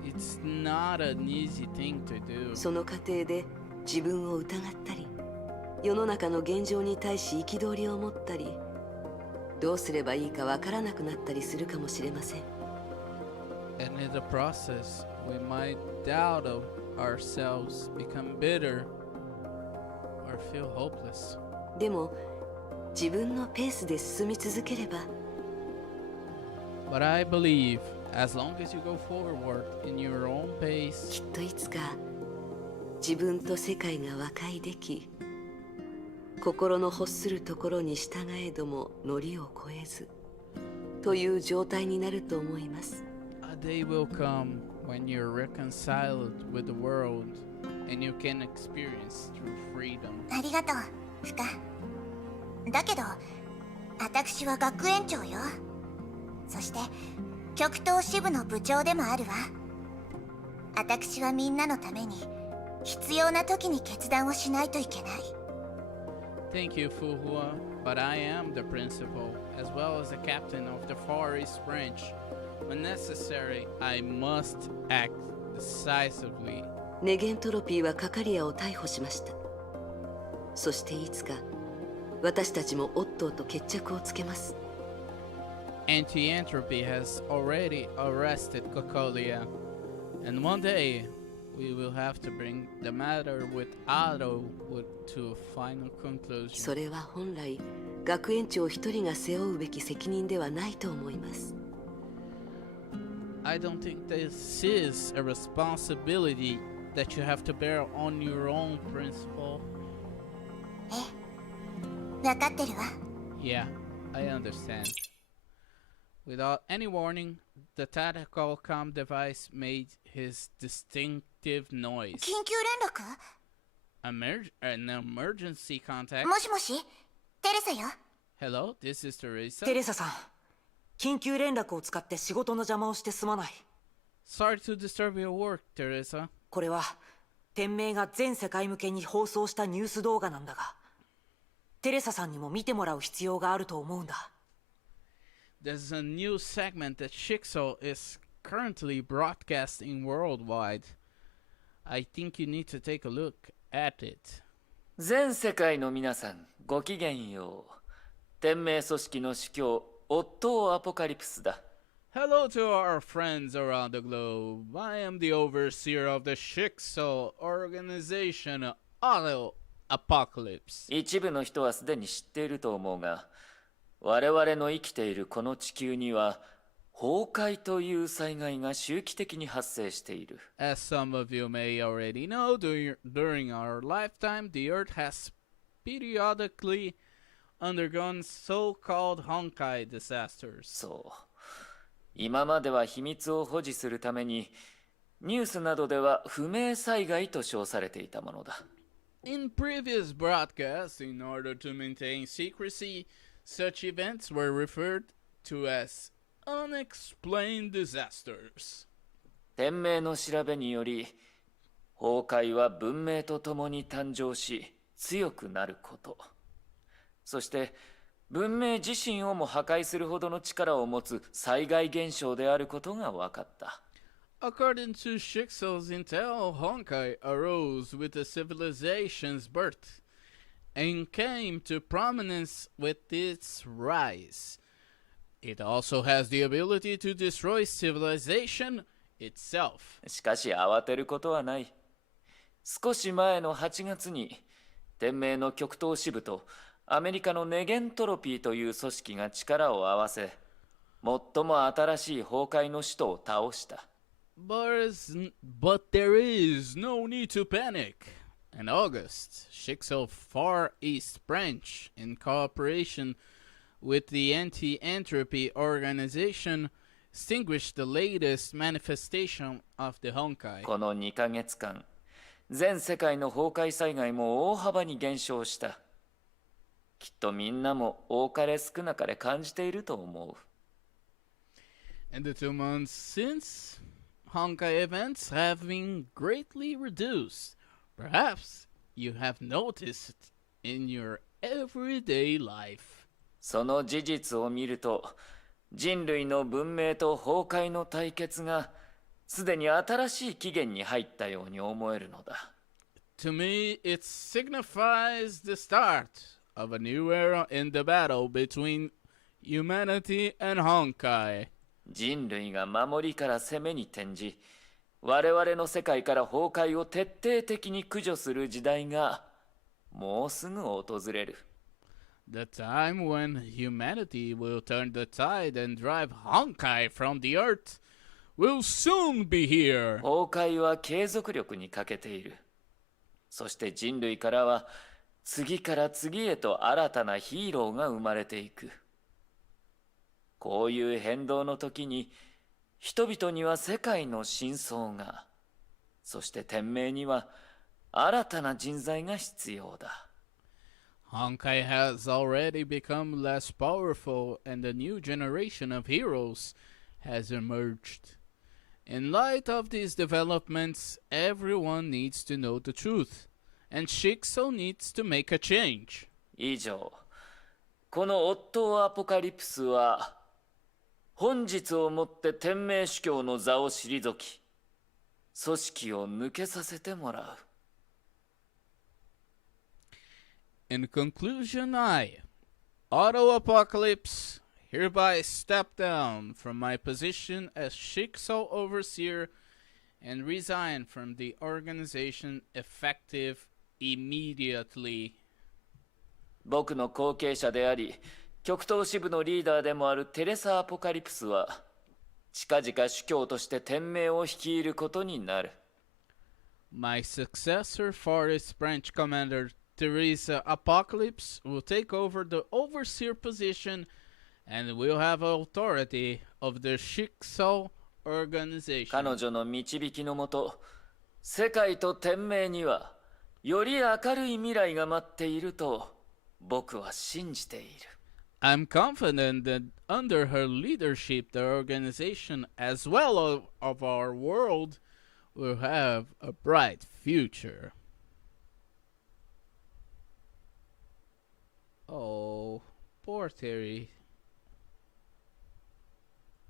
It's not an easy thing to do. その過程で自分を疑ったり、世の中の現状に対し憤りを持ったり、どうすればいいかわからなくなったりするかもしれません。And in the process, we might doubt of ourselves, become bitter, or feel hopeless. でも自分のペースで進み続ければ、 But I believe, as long as you go forward in your own き pace, っといつか自分と世界が和解でき、心の欲するところに従えども糊を越えずという状態になると思います。a day will come when you're reconciled with the world and you can experience true freedom. ありがとう、フカ。だけど私は学園長よ。そして極東支部の部長でもあるわ。私はみんなのために必要な時に決断をしないといけない。 Thank you, Fuhua, but I am the principal, as well as the captain of the Far East Branch. When necessary, I must act decisively. ネゲントロピーはカカリアを逮捕しました。そしていつか私たちもオットーと決着をつけます。Anti-entropy has already arrested Cocolia, and one day we will have to bring the matter with Otto to a final そ conclusion. れは本来学園長一人が背負うべき責任ではないと思います。 I don't think this is a responsibility that you have to bear on your own, Principal. 分かってるわ。 Yeah, I understand. Without any warning, the tactical comm device made his distinctive noise. 緊急連絡？ An emergency contact. もしもし、テレサよ。 Hello, this is Teresa. テレサさん、緊急連絡を使って仕事の邪魔をしてすまない。 Sorry to disturb your work, Teresa. これは天命が全世界向けに放送したニュース動画なんだが、テレサさんにも見てもらう必要があると思うんだ。 There's a new segment that Shixo is currently broadcasting worldwide. I think you need to take a look at it. 全世界の皆さんごきげんよう。天命組織の主教オットー・アポカリプスだ。 Hello to our friends around the globe. I am the overseer of the Shixo organization, Auto Apocalypse. 一部の人はすでに知っていると思うが、我々の生きているこの地球には崩壊という災害が周期的に発生している。 As some of you may already know, during our lifetime, the Earth has periodically undergone so-called Honkai disasters. そう。今までは秘密を保持するために、ニュースなどでは不明災害と称されていたものだ。In previous broadcasts, in order to maintain secrecy, such events were referred to as unexplained disasters. 天命の調べにより、崩壊は文明とともに誕生し、強くなること。そして、文明自身をも破壊するほどの力を持つ災害現象であることが分かった。According to Shixel's intel, Honkai arose with the civilization's birth and came to prominence with its rise. It also has the ability to destroy civilization itself. しかし慌てることはない。少し前の8月に天命の極東支部とアメリカのネゲントロピーという組織が力を合わせ、最も新しい崩壊の首都を倒した。But there is no need to panic. In August, Shixo Far East Branch, in cooperation with the Anti-Entropy Organization, extinguished the latest manifestation of the Honkai. この2ヶ月間、全世界の崩壊災害も大幅に減少した。きっとみんなも多かれ少なかれ感じていると思う。In the 2 months since, Honkai events have been greatly reduced. Perhaps you have noticed in your everyday life. その事実を見ると、人類の文明と崩壊の対決がすでに新しい紀元に入ったように思えるのだ。To me, it signifies the start of a new era in the battle between humanity and Honkai. 人類が守りから攻めに転じ、我々の世界から崩壊を徹底的に駆除する時代がもうすぐ訪れる。The time when humanity will turn the tide and drive Honkai from the earth will soon be here. 崩壊は継続力に欠けている。そして人類からは次から次へと新たなヒーローが生まれていく。こういう変動の時に人々には世界の真相が、そして天命には新たな人材が必要だ。Honkai has already become less powerful and a new generation of heroes has emerged. In light of these developments, everyone needs to know the truth, and Shixo needs to make a change. 以上、このオットーアポカリプスは本日をもって天命主教の座を退き、組織を抜けさせてもらう。In conclusion, I, Auto Apocalypse, hereby step down from my position as Shixo Overseer and resign from the organization effective immediately. 僕の後継者であり、極東支部のリーダーでもあるテレサ・アポカリプスは、近々主教として天命を率いることになる。My successor, Forest Branch Commander Teresa Apocalypse, will take over the overseer position and will have authority of the Shixo organization. 彼女の導きのもと、世界と天命にはより明るい未来が待っていると僕は信じている。I'm confident that under her leadership, the organization, as well of our world, will have a bright future. Oh, poor Terry.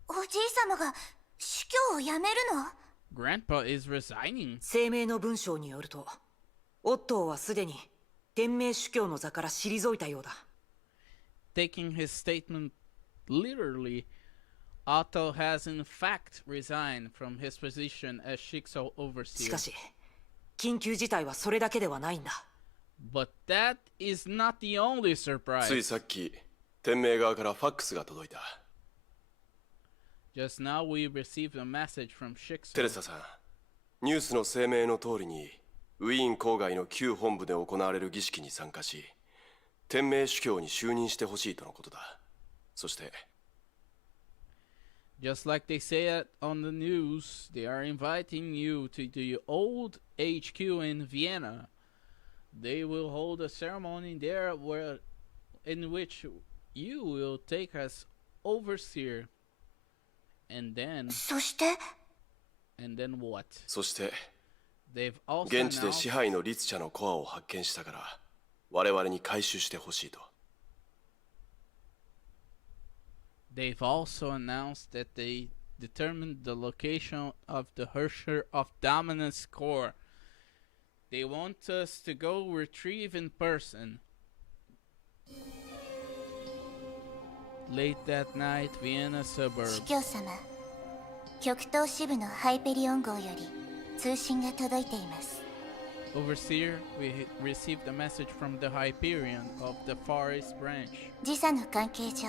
おじい様が主教を辞めるの？ Grandpa is resigning. 声明の文章によると、オットーはすでに天命主教の座から退いたようだ。Taking his statement literally, Otto has in fact resigned from his position as Shixo し overseer. かし、緊急事態はそれだけではないんだ。But that is not the only つい surprise. さっき天命側からファックスが届いた。 Just now we received a message from テレ Shixo. サさん、ニュースの声明の通りにウィーン郊外の旧本部で行われる儀式に参加し、天命主教に就任してほしいとのことだ。そして Just like they say it on the news, they are inviting you to the old HQ in Vienna. They will hold a ceremony there in which you will take as overseer. And then そして what? そして They've also 現地で announced 支配の律者のコアを発見したから我々に回収してほしいと。 They've also announced that they determined the location of the Hersher of Dominance core. They want us to go retrieve in person. Late that night, Vienna 主 suburbs. 教様、極東支部のハイペリオン号より通信が届いています。Overseer, we received a message from the Hyperion of the Far East Branch. 時差の関係上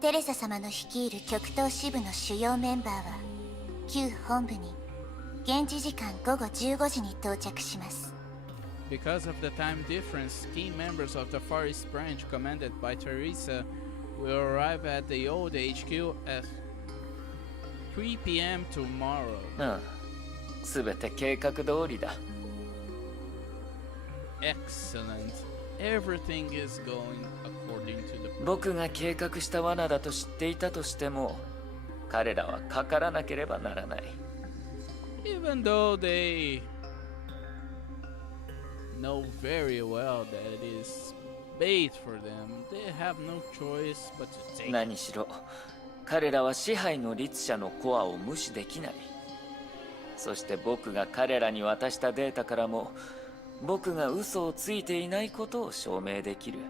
テレサ様の率いる極東支部の主要メンバーは旧本部に現地時間午後15時に到着します。 Because of the time difference, key members of the Far East Branch commanded by Teresa will arrive at the old HQ at 3 p.m. tomorrow. ああ、すべて計画通りだ。Excellent. Everything is going according to the 僕が計画した罠だと知っていたとしても、彼らはかからなければならない。Even though they know very well that it is bait for them, they have no choice but to take it. 何しろ、彼らは支配の律者のコアを無視できない。そして僕が彼らに渡したデータからも、僕が嘘をついていないことを証明できる。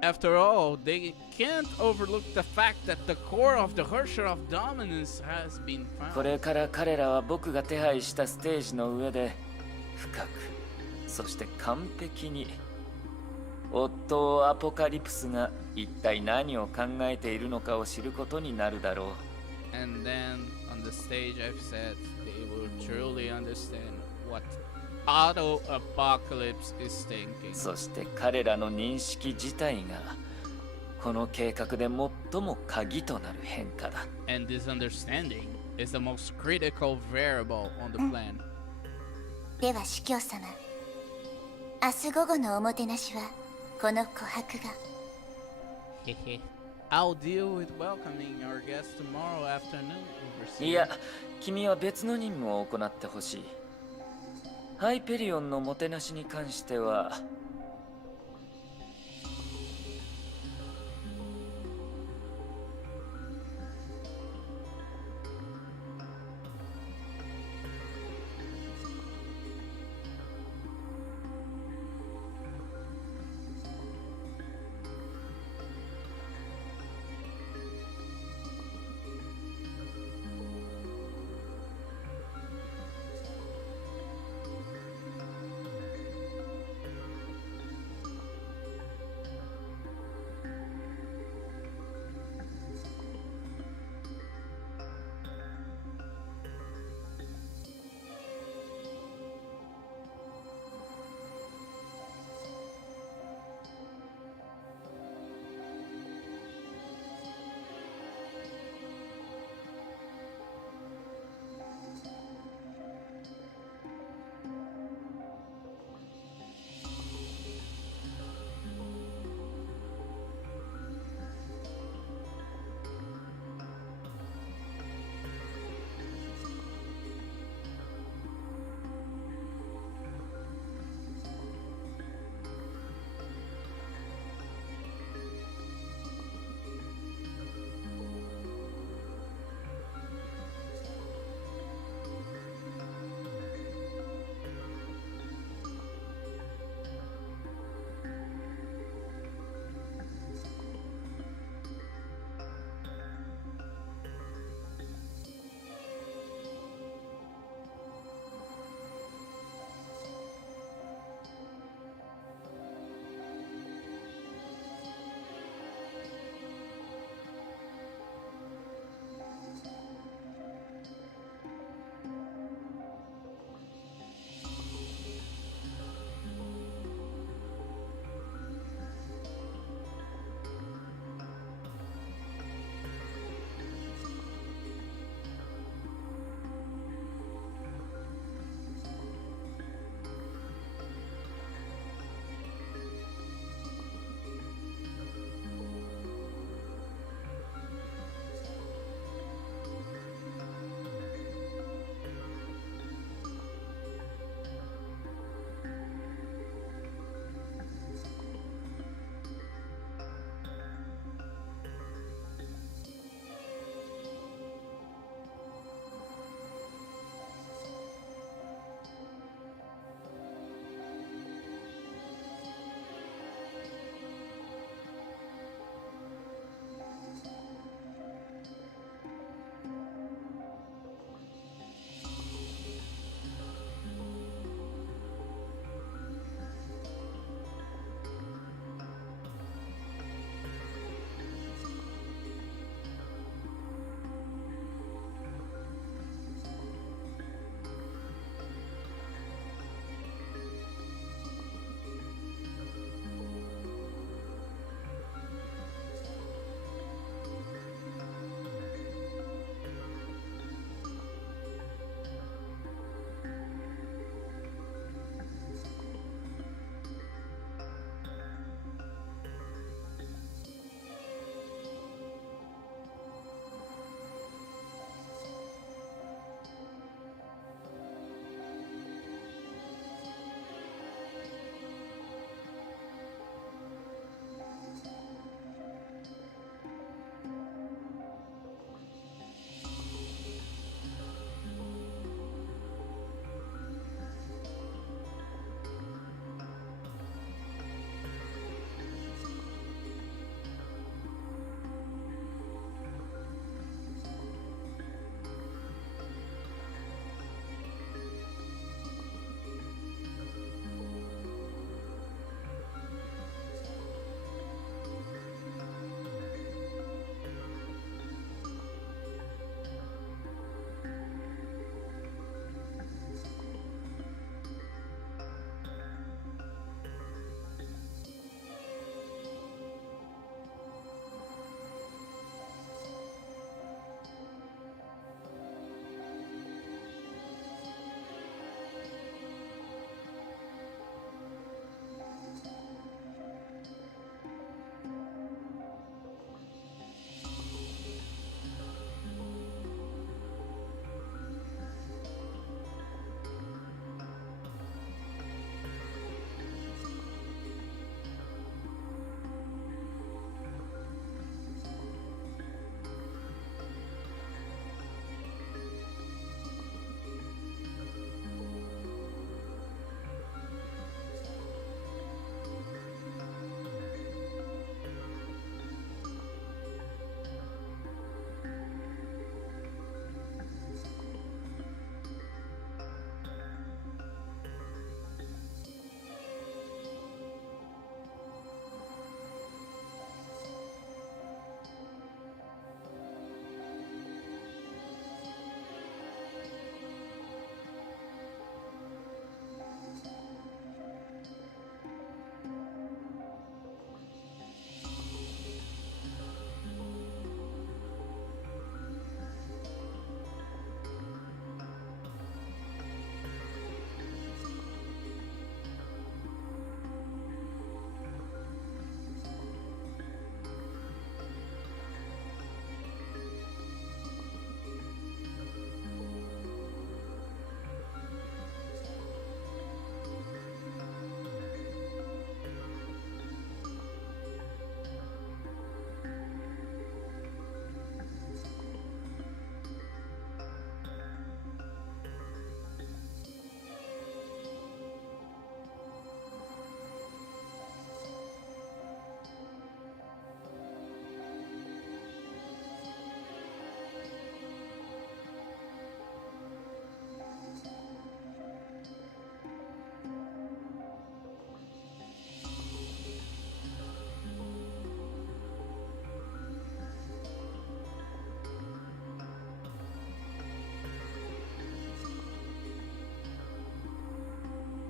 After all, they can't overlook the fact that the core of the Hersher of Dominance has been こ found. れから彼らは僕が手配したステージの上で深く、そして完璧に夫アポカリプスが一体何を考えているのかを知ることになるだろう。 And then on the stage, I've said they will truly understand what Auto Apocalypse is thinking. そして彼らの認識自体がこの計画で最も鍵となる変化だ。 And this understanding is the most critical variable on the plan. では司教様、明日午後のおもてなしはこの琥珀が。 Hehe. I'll deal with welcoming our guests tomorrow afternoon, Overseer. いや、君は別の任務を行ってほしい。ハイペリオンのもてなしに関しては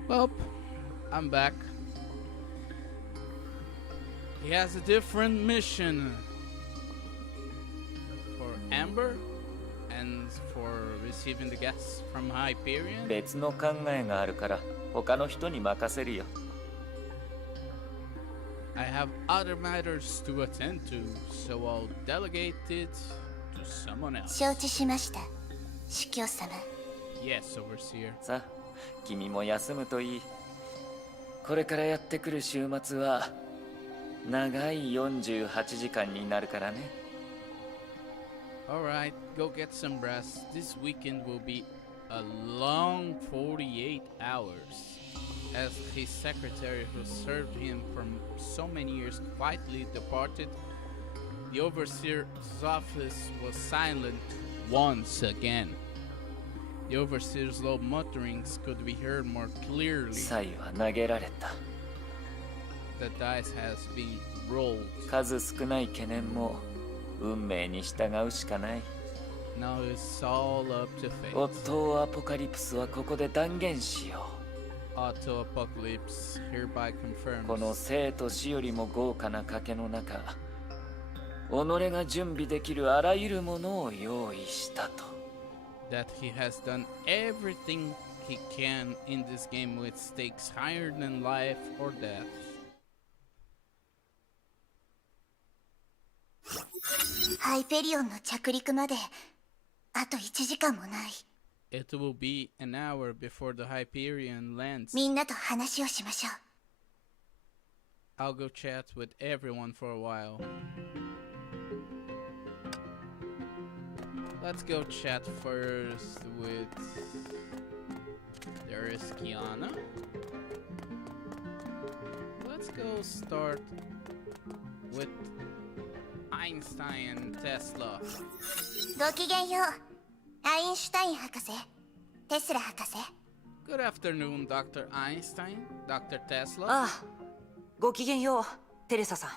Well, I'm back. He has a different mission for Amber and for receiving the gas from Hyperion. 別の考えがあるから他の人に任せるよ。 I have other matters to attend to, so I'll delegate it to someone else. 承知しました、司教様。 Yes, Overseer. さあ、君も休むといい。これからやってくる週末は長い48時間になるからね。 Alright, go get some rest. This weekend will be a long 48 hours. As his secretary, who served him for so many years, quietly departed, the overseer's office was silent once again. The overseer's low mutterings could be heard more clearly. サイは投げられた。 The dice has been rolled. 数少ない懸念も運命に従うしかない。 Now it's all up to fate. 夫アポカリプスはここで断言しよ Auto Apocalypse hereby う。この confirms 生と死よりも豪華な賭けの中、己が準備できるあらゆるものを用意したと。 that he has done everything he can in this game with stakes higher than life or death. ハイペリオンの着陸まであと1時間もない。 It will be an hour before the Hyperion lands. みんなと話をしましょう。 I'll go chat with everyone for a while. Let's go chat first with... There is Kiana. Let's go start with Einstein and Tesla. ごきげんよう。アインシュタイン博士、テスラ博士。 Good afternoon, Dr. Einstein, Dr. Tesla. ああ、ごきげんよう、テレサさん。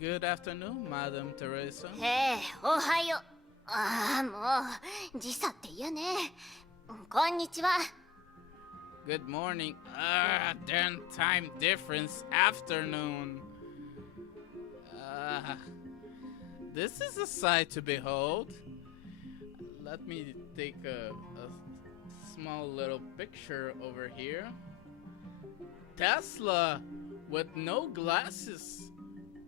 Good afternoon, Madam Teresa. へえ、おはよう。ああ、もう、時差って嫌ね。こんにちは。Good morning. Damn time difference. Afternoon. This is a sight to behold. Let me take a small little picture over here. Tesla with no glasses.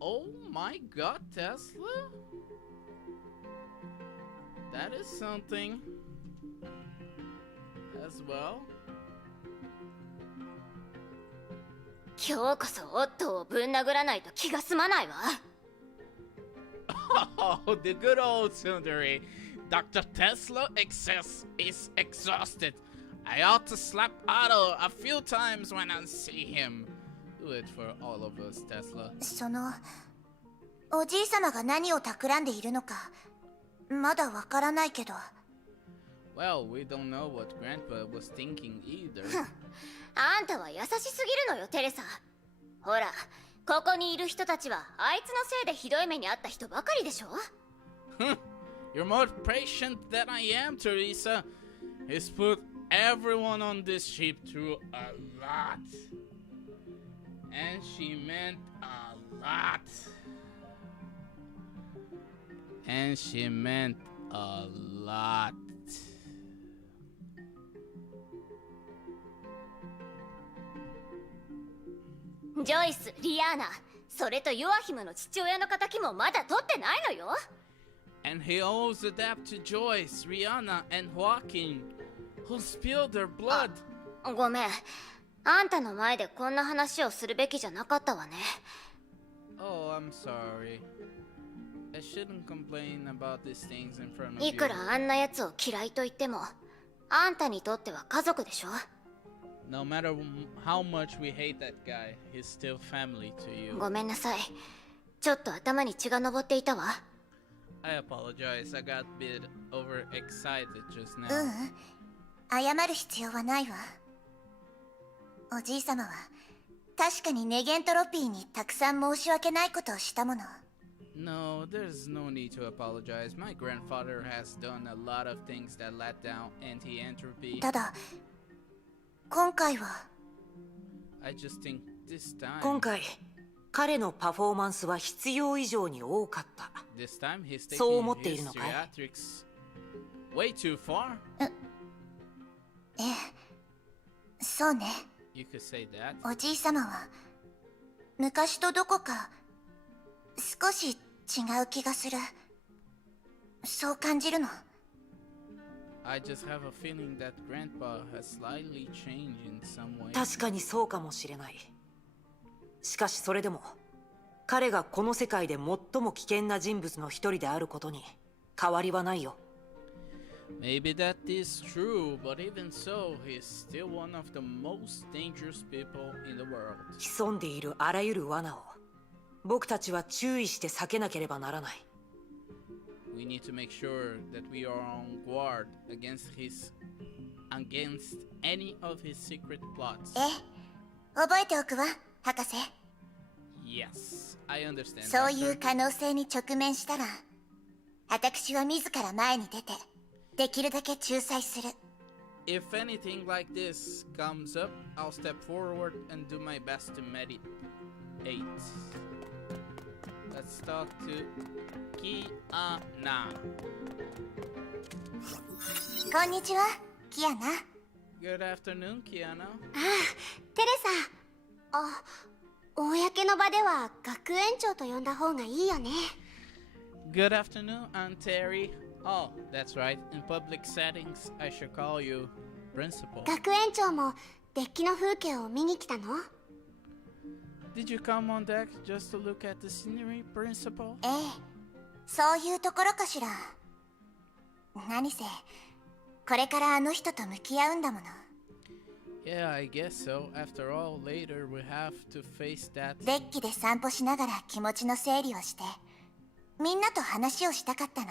Oh my god, Tesla? That is something as well. 今日こそオットーをぶん殴らないと気が済まないわ。Oh, the good old tsundere. Dr. Tesla is exhausted. I ought to slap Otto a few times when I see him. Do it for all of us, Tesla. その、おじいさまが何を企んでいるのか、まだわからないけど。Well, we don't know what Grandpa was thinking either. あんたは優しすぎるのよ、テレサ。ほら、ここにいる人たちはあいつのせいでひどい目に遭った人ばかりでしょ。 You're more patient than I am, Teresa. He's put everyone on this ship through a lot. And she meant a lot. And she meant a lot. ジョイス、リアーナ、それとヨアヒムの父親の仇もまだ取ってないのよ。And he owes the debt to Joyce, Rihanna, and Joaquin, who spilled their blood. ごめん、あんたの前でこんな話をするべきじゃなかったわね。Oh, I'm sorry. I shouldn't complain about these things in front of い you. くらあんな奴を嫌いと言っても、あんたにとっては家族でしょ。 No matter how much we hate that guy, he's still family to you. ごめんなさい。ちょっと頭に血が上っていたわ。I apologize. I got a bit overexcited just now. 謝る必要はないわ。おじいさまは確かにネゲントロピーにたくさん申し訳ないことをしたもの。No, there's no need to apologize. My grandfather has done a lot of things that let down anti-entropy. ただ、今回は I just think this time. 今回彼のパフォーマンスは必要以上に多かった。 This time he's そう taking 思っている his のかい？ theatrics way too far. そうね。 You could say that. おじいさまは昔とどこか少し違う気がする。そう感じるの。 I just have a feeling that Grandpa has slightly changed in some way. 確かにそうかもしれない。しかしそれでも彼がこの世界で最も危険な人物の一人であることに変わりはないよ。 Maybe that is true, but even so, he's still one of the most dangerous people in the world. 潜んでいるあらゆる罠を僕たちは注意して避けなければならない。 We need to make sure that we are on guard against any of his secret plots. 覚えておくわ、博士。 Yes, I understand. そういう Doctor. 可能性に直面したら、私は自ら前に出て、できるだけ仲裁する。 If anything like this comes up, I'll step forward and do my best to mediate. Let's talk to Kiana. こんにちは、キアナ。Good afternoon, Kiana. テレサ。あ、公の場では学園長と呼んだ方がいいよね。 Good afternoon, Aunt Terry. Oh, that's right. In public settings, I should call you principal. 学園長もデッキの風景を見に来たの？ Did you come on deck just to look at the scenery, principal? ええ、そういうところかしら。何せ、これからあの人と向き合うんだもの。 Yeah, I guess so. After all, later we have to face that. デッキで散歩しながら気持ちの整理をして、みんなと話をしたかったの。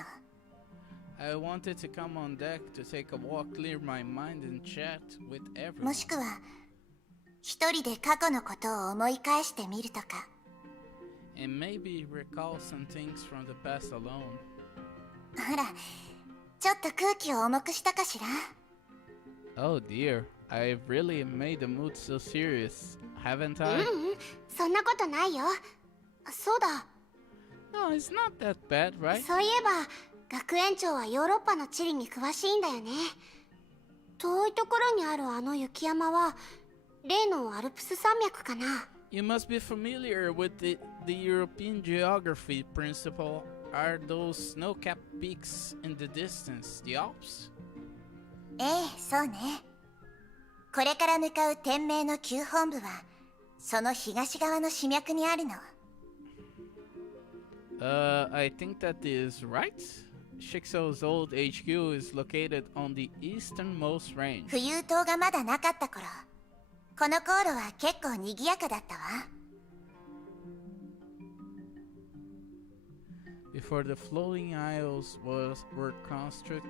I wanted to come on deck to take a walk, clear my mind, and chat with も everyone. しくは、一人で過去のことを思い返してみるとか。 And maybe recall some things from the past alone. ほら、ちょっと空気を重くしたかしら。 Oh dear, I've really made the mood so serious, haven't I? そんなことないよ。そうだ、 No, it's not that bad, right? そういえば、学園長はヨーロッパの地理に詳しいんだよね。遠いところにあるあの雪山は、例のアルプス山脈かな。 You must be familiar with the European geography, principal. Are those snow-capped peaks in the distance the Alps? ええ、そうね。これから向かう天明の旧本部は、その東側の死脈にあるの。 I think that is right. Shixo's old HQ is located on the easternmost range. 浮遊島がまだなかった頃、この航路は結構賑やかだったわ。 Before the floating isles were constructed,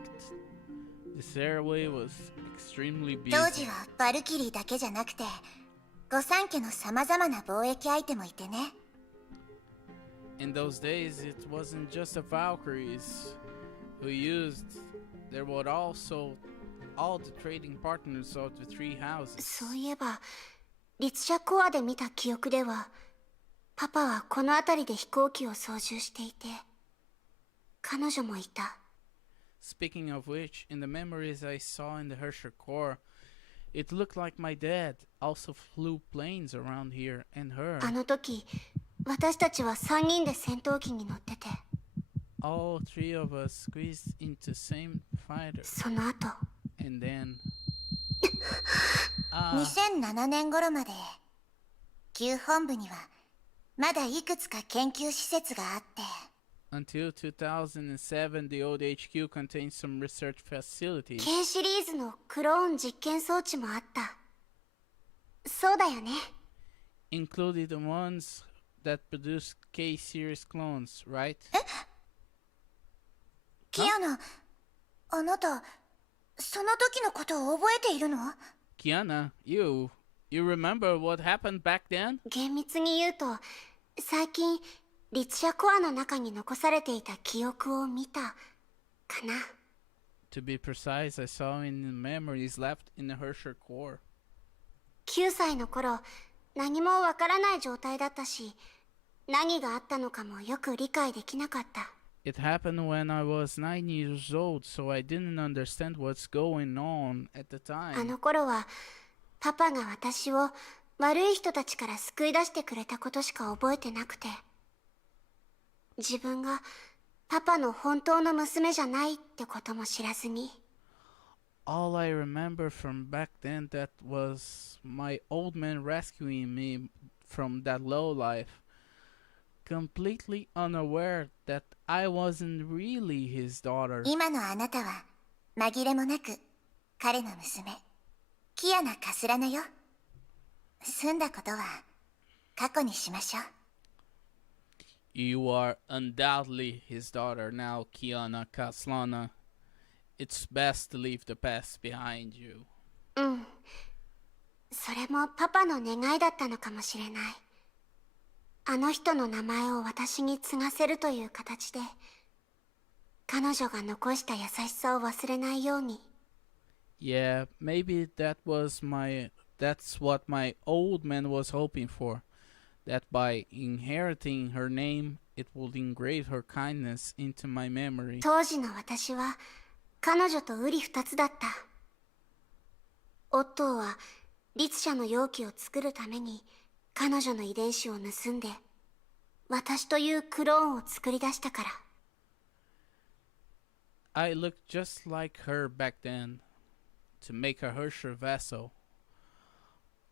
this airway was extremely 当時 busy. はバルキリーだけじゃなくて、御三家の様々な貿易相手もいてね。 In those days, it wasn't just the Valkyries who used. There were also all the trading partners of the three houses. そういえば、律者コアで見た記憶では、パパはこの辺りで飛行機を操縦していて、彼女もいた。 Speaking of which, in the memories I saw in the Hersher Corps, it looked like my dad also flew planes around here and her. あの時、私たちは3人で戦闘機に乗ってて、 All three of us squeezed into same fighter. その後、 And then 2007年頃まで、旧本部にはまだいくつか研究施設があって、 until 2007, the old HQ contained some research facilities. K シリーズのクローン実験装置もあった。そうだよね。 Included the ones that produce K series clones, right? キアナ、あなた、その時のことを覚えているの？ Kiana, you remember what happened back then? 厳密に言うと、最近、律者コアの中に残されていた記憶を見た、かな。To be precise, I saw in the memories left in the Hersher Core. 9歳の頃、何もわからない状態だったし、何があったのかもよく理解できなかった。It happened when I was 9 years old, so I didn't understand what's going on at the あ time. の頃はパパが私を悪い人たちから救い出してくれたことしか覚えてなくて、自分がパパの本当の娘じゃないってことも知らずに。All I remember from back then that was my old man rescuing me from that low life, completely unaware that I wasn't really his daughter. 今のあなたは紛れもなく彼の娘、キアナ・カスラナよ。済んだことは過去にしましょう。You are undoubtedly his daughter now, Kiana Kaslana. It's best to leave the past behind you. うん。それもパパの願いだったのかもしれない。あの人の名前を私に継がせるという形で、彼女が残した優しさを忘れないように。Yeah, maybe that's what my old man was hoping for. That by inheriting her name, it would engrave her kindness into my memory. 当時の私は彼女と瓜二つだった。オットーは律者の容器を作るために彼女の遺伝子を盗んで私というクローンを作り出したから。I looked just like her back then. To make a Hersher vessel,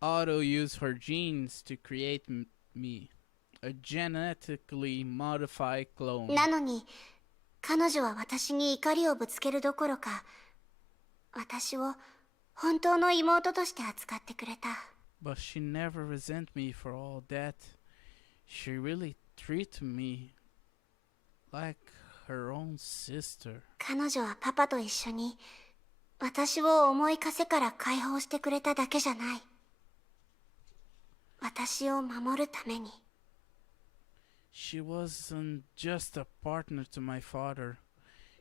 Otto used her genes to create me, a genetically modified clone. なのに彼女は私に怒りをぶつけるどころか、私を本当の妹として扱ってくれた。But she never resented me for all that. She really treated me like her own sister. 彼女はパパと一緒に私を重い枷から解放してくれただけじゃない。私を守るために。She wasn't just a partner to my father.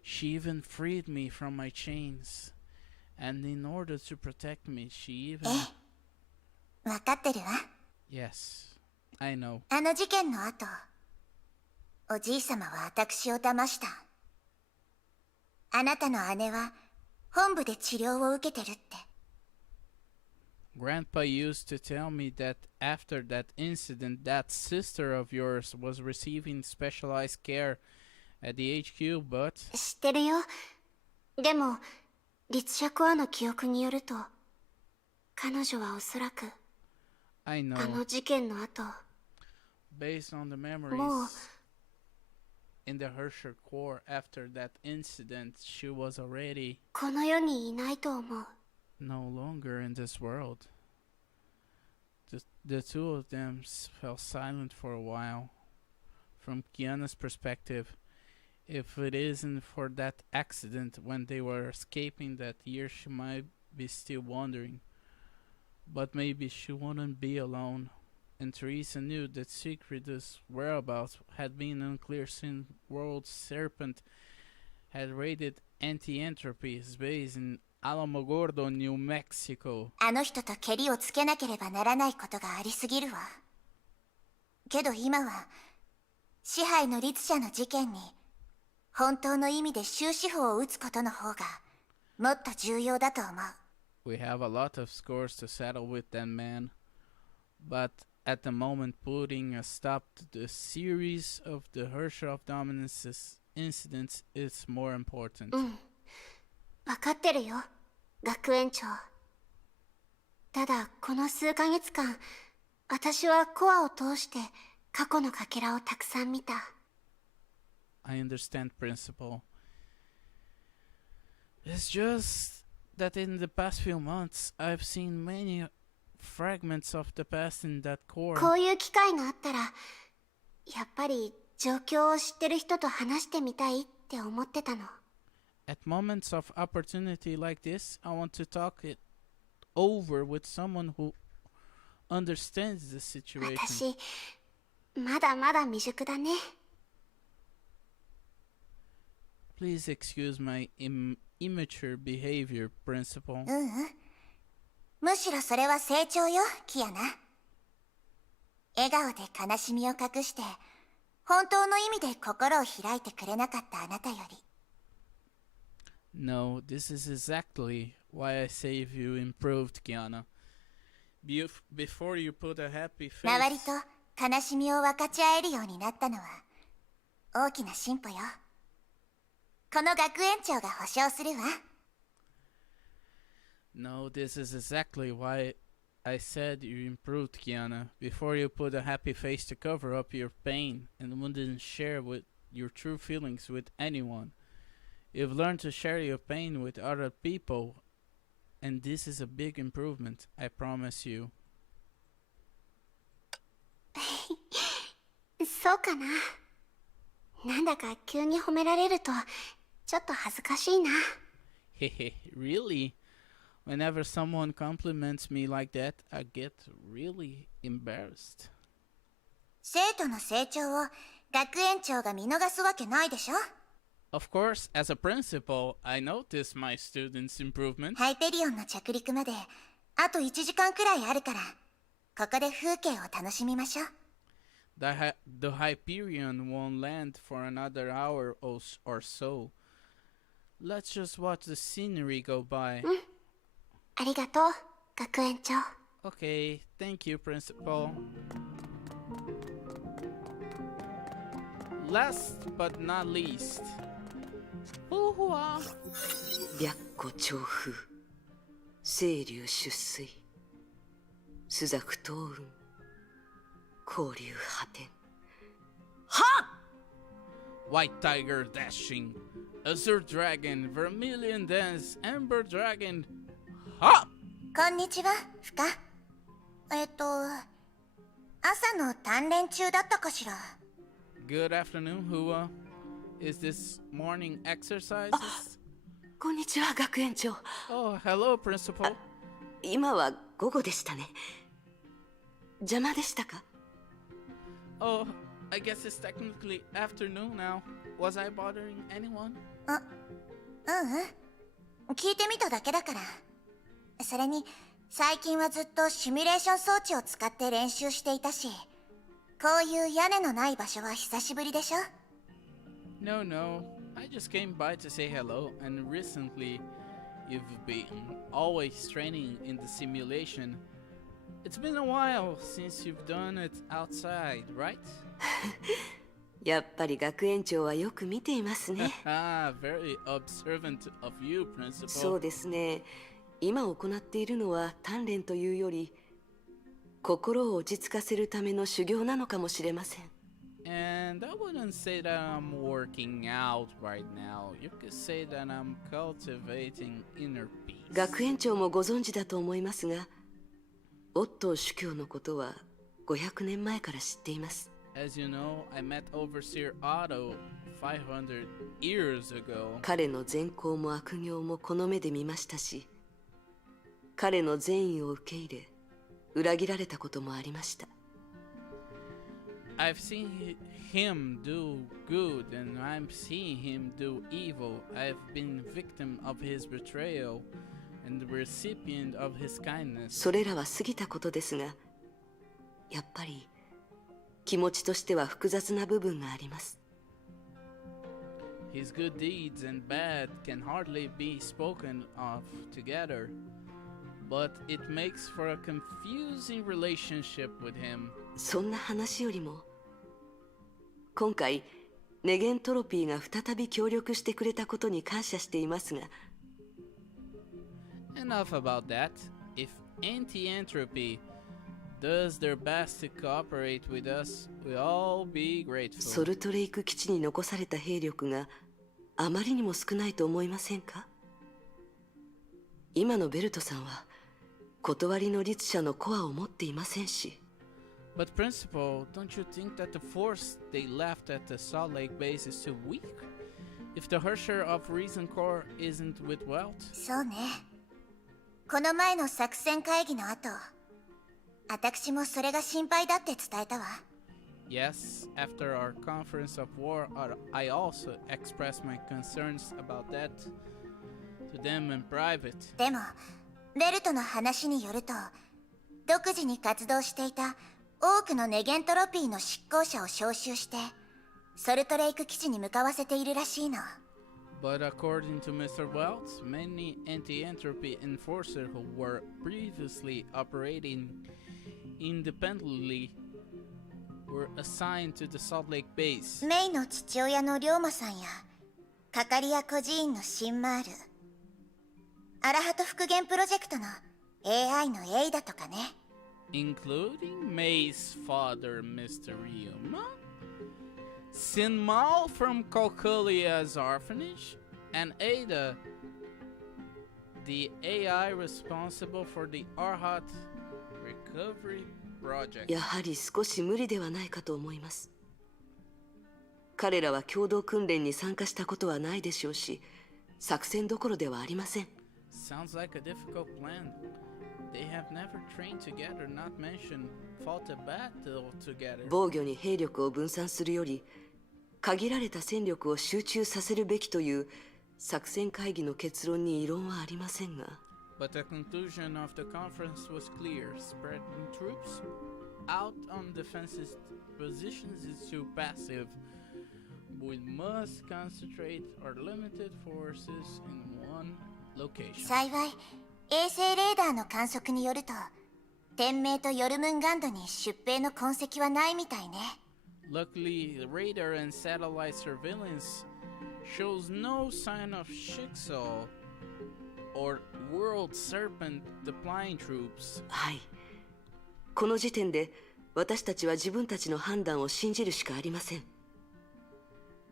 She even freed me from my chains. And in order to protect me, she even... わかってるわ。Yes, I know. あの事件の後、おじいさまは私を騙した。あなたの姉は本部で治療を受けてるって。Grandpa used to tell me that after that incident, that sister of yours was receiving specialized care at the HQ, but... 知ってるよ。でも、律者コアの記憶によると、彼女はおそらく、I know. あの事件の後、Based on the memories もう、in the Hersher core after that incident, she was already この世にいないと思う。no longer in this world. The two of them fell silent for a while. From Kiana's perspective, if it isn't for that accident when they were escaping that year, she might be still wondering. But maybe she wouldn't be alone. And Teresa knew that Sigrid's whereabouts had been unclear since World Serpent had raided Anti-Entropy's base in Alamogordo, New Mexico. あの人とケリをつけなければならないことがありすぎるわ。けど今は、支配の律者の事件に、本当の意味で終止符を打つことの方が、もっと重要だと思う。We have a lot of scores to settle with that man. But at the moment, putting a stop to the series of the Hersher of Dominance incidents is more important. うん。わかってるよ、学園長。ただ、この数ヶ月間、私はコアを通して過去のかけらをたくさん見た。I understand, Principal. It's just that in the past few months, I've seen many fragments of the past in that core. こういう機会があったら、やっぱり状況を知ってる人と話してみたいって思ってたの。At moments of opportunity like this, I want to talk it over with someone who understands the situation. 私、まだまだ未熟だね。Please excuse my immature behavior, Principal. むしろそれは成長よ、キアナ。笑顔で悲しみを隠して本当の意味で心を開いてくれなかったあなたより。 No, this is exactly why I say if you improved, Kiana. Before you put a happy 周り face. と悲しみを分かち合えるようになったのは大きな進歩よ。この学園長が保証するわ。 No, this is exactly why I said you improved, Kiana. Before you put a happy face to cover up your pain and wouldn't share with your true feelings with anyone. You've learned to share your pain with other people, and this is a big improvement, I promise you. そうかな。なんだか急に褒められるとちょっと恥ずかしいな。 Hehe, really? Whenever someone compliments me like that, I get really embarrassed. 生徒の成長を学園長が見逃すわけないでしょ。 Of course, as a principal, I notice my students' improvement. ハイペリオンの着陸まであと1時間くらいあるから、ここで風景を楽しみましょう。 The Hyperion won't land for another hour or so. Let's just watch the scenery go by. ありがとう、学園長。 Okay, thank you, Principal. Last but not least. Hoo-hua. 白虎長風、清流出水、朱雀東雲、交流破天。 White Tiger dashing. Azure Dragon, Vermilion Dance, Amber Dragon. Ha! こんにちは、フカ。朝の鍛錬中だったかしら。 Good afternoon, Hua. Is this morning exercises? こんにちは、学園長。 Oh, hello, Principal. 今は午後でしたね。邪魔でしたか？ Oh, I guess it's technically afternoon now. Was I bothering anyone? 聞いてみただけだから。それに最近はずっとシミュレーション装置を使って練習していたし、こういう屋根のない場所は久しぶりでしょ。 No, no. I just came by to say hello, and recently you've been always training in the simulation. It's been a while since you've done it outside, right? やっぱり学園長はよく見ていますね。Ah, very observant of you, Principal. そうですね。今行っているのは鍛錬というより、心を落ち着かせるための修行なのかもしれません。And I wouldn't say that I'm working out right now. You could say that I'm cultivating inner peace. 学園長もご存知だと思いますが、オットー主教のことは500年前から知っています。As you know, I met Overseer Otto 500 years ago. 彼の善行も悪行もこの目で見ましたし、彼の善意を受け入れ、裏切られたこともありました。I've seen him do good and I'm seeing him do evil. I've been victim of his betrayal and the recipient of his kindness. それらは過ぎたことですが、やっぱり気持ちとしては複雑な部分があります。His good deeds and bad can hardly be spoken of together, but it makes for a confusing relationship with him. そんな話よりも、今回ネゲントロピーが再び協力してくれたことに感謝していますが、 Enough about that. If Anti-Entropy does their best to cooperate with us, we'll all be ソ grateful. ルトレイク基地に残された兵力があまりにも少ないと思いませんか？今のベルトさんは断りの律者のコアを持っていませんし、 But Principal, don't you think that the force they left at the Salt Lake base is too weak? If the Hersher of Reason Corps isn't with Welt? そうね。この前の作戦会議の後、私もそれが心配だって伝えたわ。 Yes, after our conference of war, I also expressed my concerns about that to them in private. でもベルトの話によると、独自に活動していた多くのネゲントロピーの執行者を招集してソルトレイク基地に向かわせているらしいの。 But according to Mr. Welts, many anti-entropy enforcers who were previously operating independently were assigned to the Salt Lake base. メイの父親の龍馬さんやカカリア孤児院のシンマール、アラハト復元プロジェクトの AI のエイだとかね。 Including May's father, Mr. Ryuma, Sinmal from Kokolia's orphanage, and Ada, the AI responsible for the Arhat recovery project. やはり少し無理ではないかと思います。彼らは共同訓練に参加したことはないでしょうし、作戦どころではありません。 Sounds like a difficult plan. They have never trained together, not mention fought a battle together. 防御に兵力を分散するより、限られた戦力を集中させるべきという作戦会議の結論に異論はありませんが。But the conclusion of the conference was clear. Spreading troops out on defensive positions is too passive. We must concentrate our limited forces in one location. 幸い衛星レーダーの観測によると天明とヨルムンガンドに出兵の痕跡はないみたいね。 Luckily, the radar and satellite surveillance shows no sign of Shixal or World Serpent deploying troops. はい。この時点で私たちは自分たちの判断を信じるしかありません。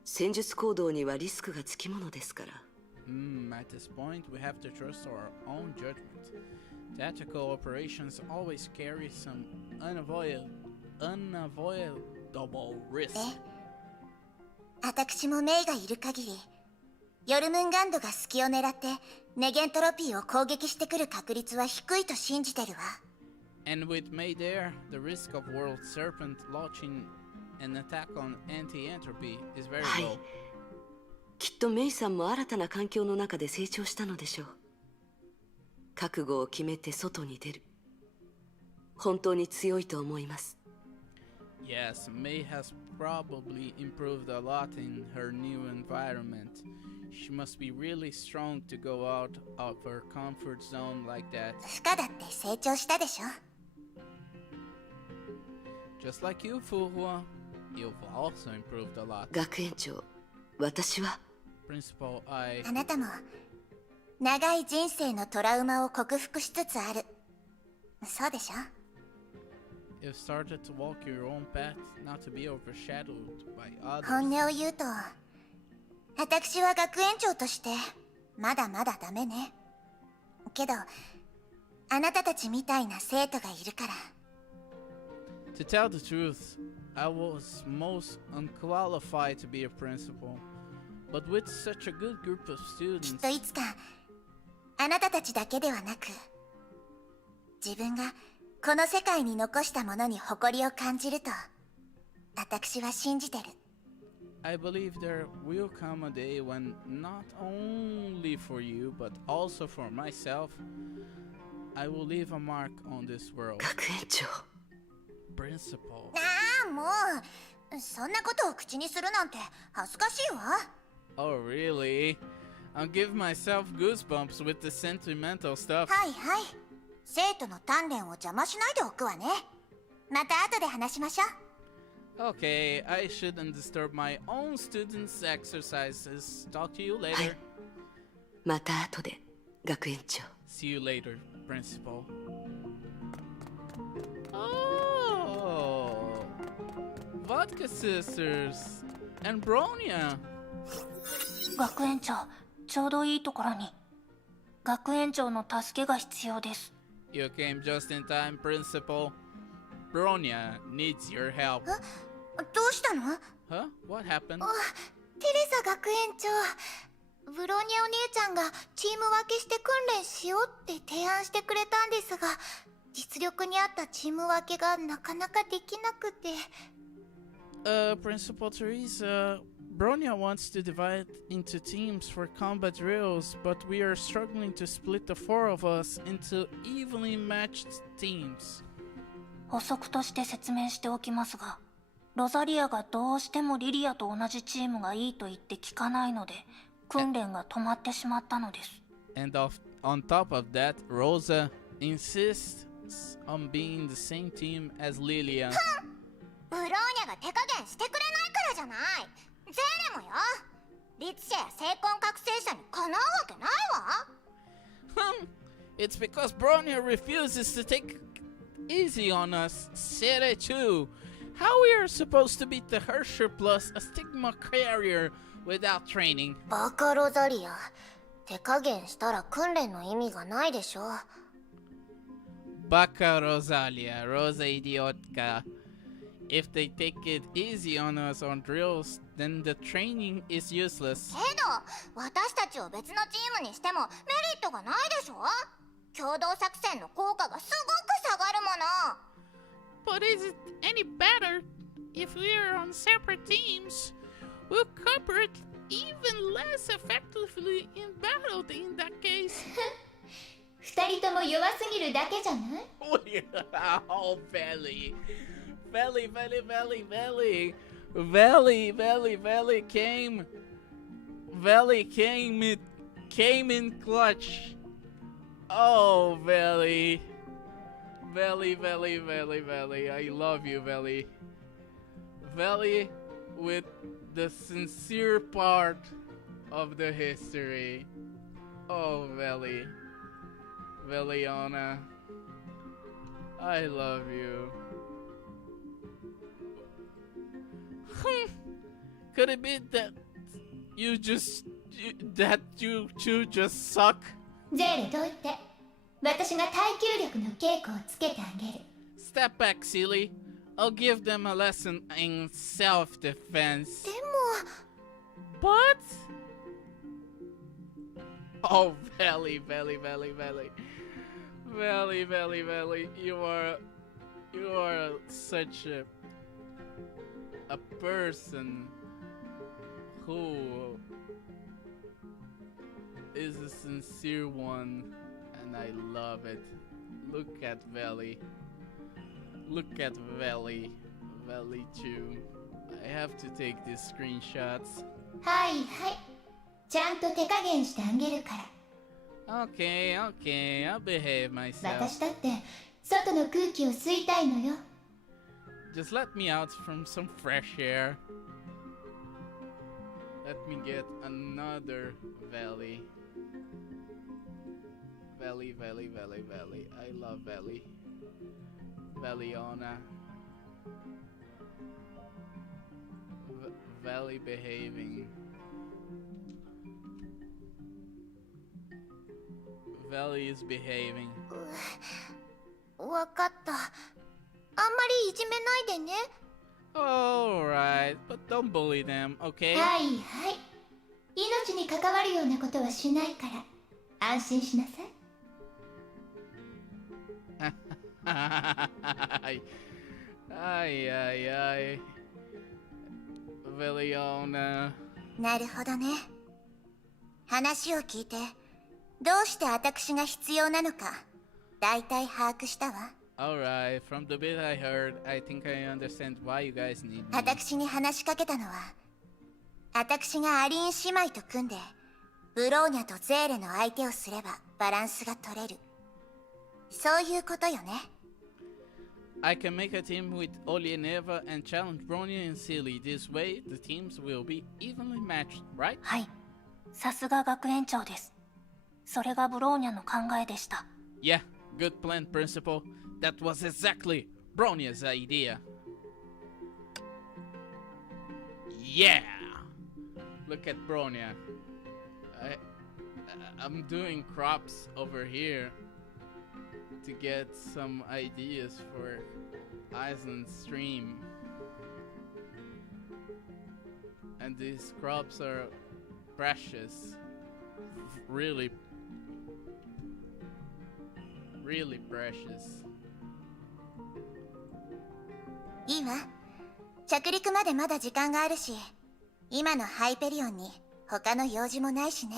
戦術行動にはリスクがつきものですから。At this point, we have to trust our own judgment. Tactical operations always carry some unavoidable risk. 私もメイがいる限りヨルムンガンドが隙を狙ってネゲントロピーを攻撃してくる確率は低いと信じてるわ。 And with May there, the risk of World Serpent launching an attack on anti-entropy is very はい。 low. きっとメイさんも新たな環境の中で成長したのでしょう。覚悟を決めて外に出る。本当に強いと思います。 Yes, May has probably improved a lot in her new environment. She must be really strong to go out of her comfort zone like that. フカだって成長したでしょ。 Just like you, Fuhua, you've also improved a lot. 学園長、私は Principal, I... あなたも長い人生のトラウマを克服しつつある。そうでしょ。 You've started to walk your own path, not to be overshadowed by others. 本音を言うと私は学園長としてまだまだダメね。けどあなたたちみたいな生徒がいるから。 To tell the truth, I was most unqualified to be a principal. But with such a good group of きっ students, といつかあなたたちだけではなく自分がこの世界に残したものに誇りを感じると私は信じてる。 I believe there will come a day when not only for you, but also for myself, I will leave a mark on this world. 学園長。 Principal. ああもうそんなことを口にするなんて恥ずかしいわ。 Oh, really? I'll give myself goosebumps with the sentimental stuff. はいはい。生徒の鍛錬を邪魔しないでおくわね。また後で話しましょう。 Okay, I shouldn't disturb my own students' exercises. Talk to you はい later.。また後で、学園長。 See you later, Principal. Oh, Vodka Sisters and Bronya. 学園長、ちょうどいいところに。学園長の助けが必要です。 You came just in time, Principal. Bronya needs your help. どうしたの？ Huh? What happened? テレサ学園長。ブローニャお姉ちゃんがチーム分けして訓練しようって提案してくれたんですが、実力に合ったチーム分けがなかなかできなくて。Principal Teresa, Bronya wants to divide into teams for combat drills, but we are struggling to split the four of us into evenly matched teams. 補足として説明しておきますが、ロザリアがどうしてもリリアと同じチームがいいと言って聞かないので、訓練が止まってしまったのです。And on top of that, Rosa insists on being the same team as Lilia. ブローニャが手加減してくれないからじゃない。ゼーレもよ。律者や聖魂覚醒者にかなうわけないわ。It's because Bronya refuses to take easy on us, Sere too. How we are supposed to beat the Hersher plus a stigma carrier without training? バカロザリア。手加減したら訓練の意味がないでしょ。Baka Rosalia, Rosa idiotka. If they take it easy on us on drills, then the training is useless. けど、私たちを別のチームにしてもメリットがないでしょ。共同作戦の効果がすごく下がるもの。But is it any better if we're on separate teams? We'll cooperate even less effectively in battle in that case. 二人とも弱すぎるだけじゃない？ Oh, Veli came in clutch. Oh, Veli, I love you, Veli. Veli with the sincere part of the history. Oh, Veliona, I love you. Could it be that you two just suck? ゼーレどいて。私が耐久力の稽古をつけてあげる。Step back, silly. I'll give them a lesson in self-defense. でも。 But? Oh, Veli. You are such a person who is a sincere one, and I love it. Look at Veli. Veli too. I have to take these screenshots. はいはい。ちゃんと手加減してあげるから。Okay, I'll behave myself. 私だって外の空気を吸いたいのよ。Just let me out from some fresh air. Let me get another Veli. Veli. I love Veli. Veliona. Veli behaving. Veli is behaving. わかった。あんまりいじめないでね。Alright, but don't bully them, okay? はいはい。命に関わるようなことはしないから。安心しなさい。Ay. Veliona. なるほどね。話を聞いて、どうして私が必要なのか、だいたい把握したわ。Alright, from the bit I heard, I think I understand why you guys need me. 私に話しかけたのは、私がアリーン姉妹と組んで、ブローニャとゼーレの相手をすればバランスが取れる。そういうことよね。I can make a team with Olieneva and challenge Bronya and Silly. This way, the teams will be evenly matched, right? はい。さすが学園長です。それがブローニャの考えでした。Yeah, good plan, Principal. That was exactly Bronya's idea. Yeah! Look at Bronya. I'm doing crops over here to get some ideas for Island Stream. And these crops are precious. Really precious. いいわ。着陸までまだ時間があるし、今のハイペリオンに他の用事もないしね。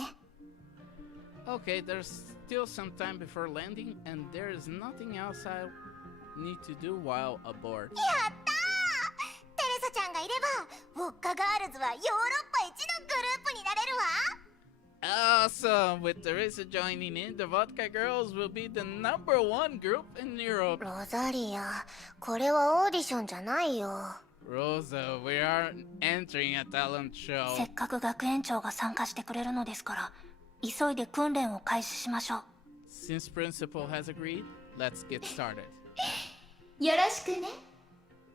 Okay, there's still some time before landing, and there is nothing else need to do while aboard? やったー、テレサちゃんがいればウォッカガールズはヨーロッパ一のグループになれるわ。 Awesome! With Teresa joining in, the Vodka Girls will be the #1 group in Europe. ロザリア、これはオーディションじゃないよ。 Rosa, we are entering a talent せ show. っかく学園長が参加してくれるのですから、急いで訓練を開始しましょう。 Since Principal has agreed, let's get started. よろしくね、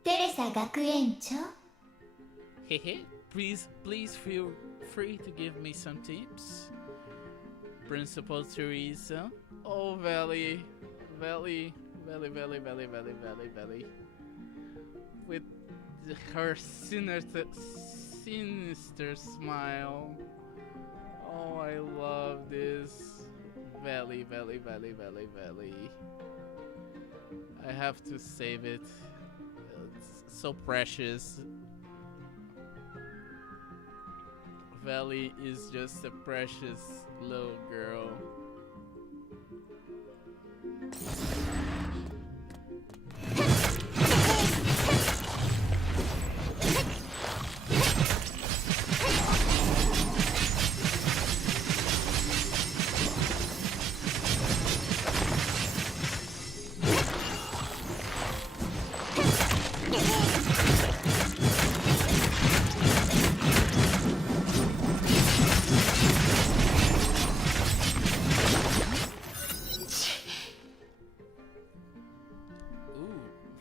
テレサ学園長。 Hehe, please feel free to give me some tips. Principal Teresa. Oh, Valley. With her sinister smile. Oh, I love this. Valley. I have to save it. It's so precious. Valley is just a precious little girl.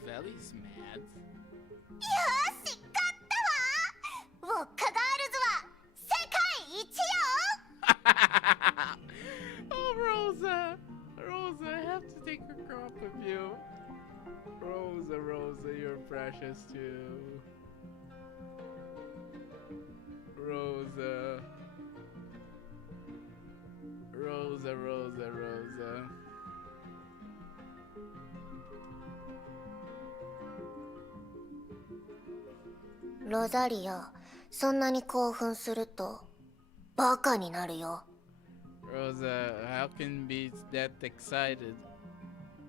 Valley's mad. よし、勝ったわ。ウォッカガールズは世界一よ。 Oh, Rosa, I have to take a crop of you. Rosa, you're precious too. Rosa.ロザリア、そんなに興奮するとバカになるよ。 Rosa, how can be that excited?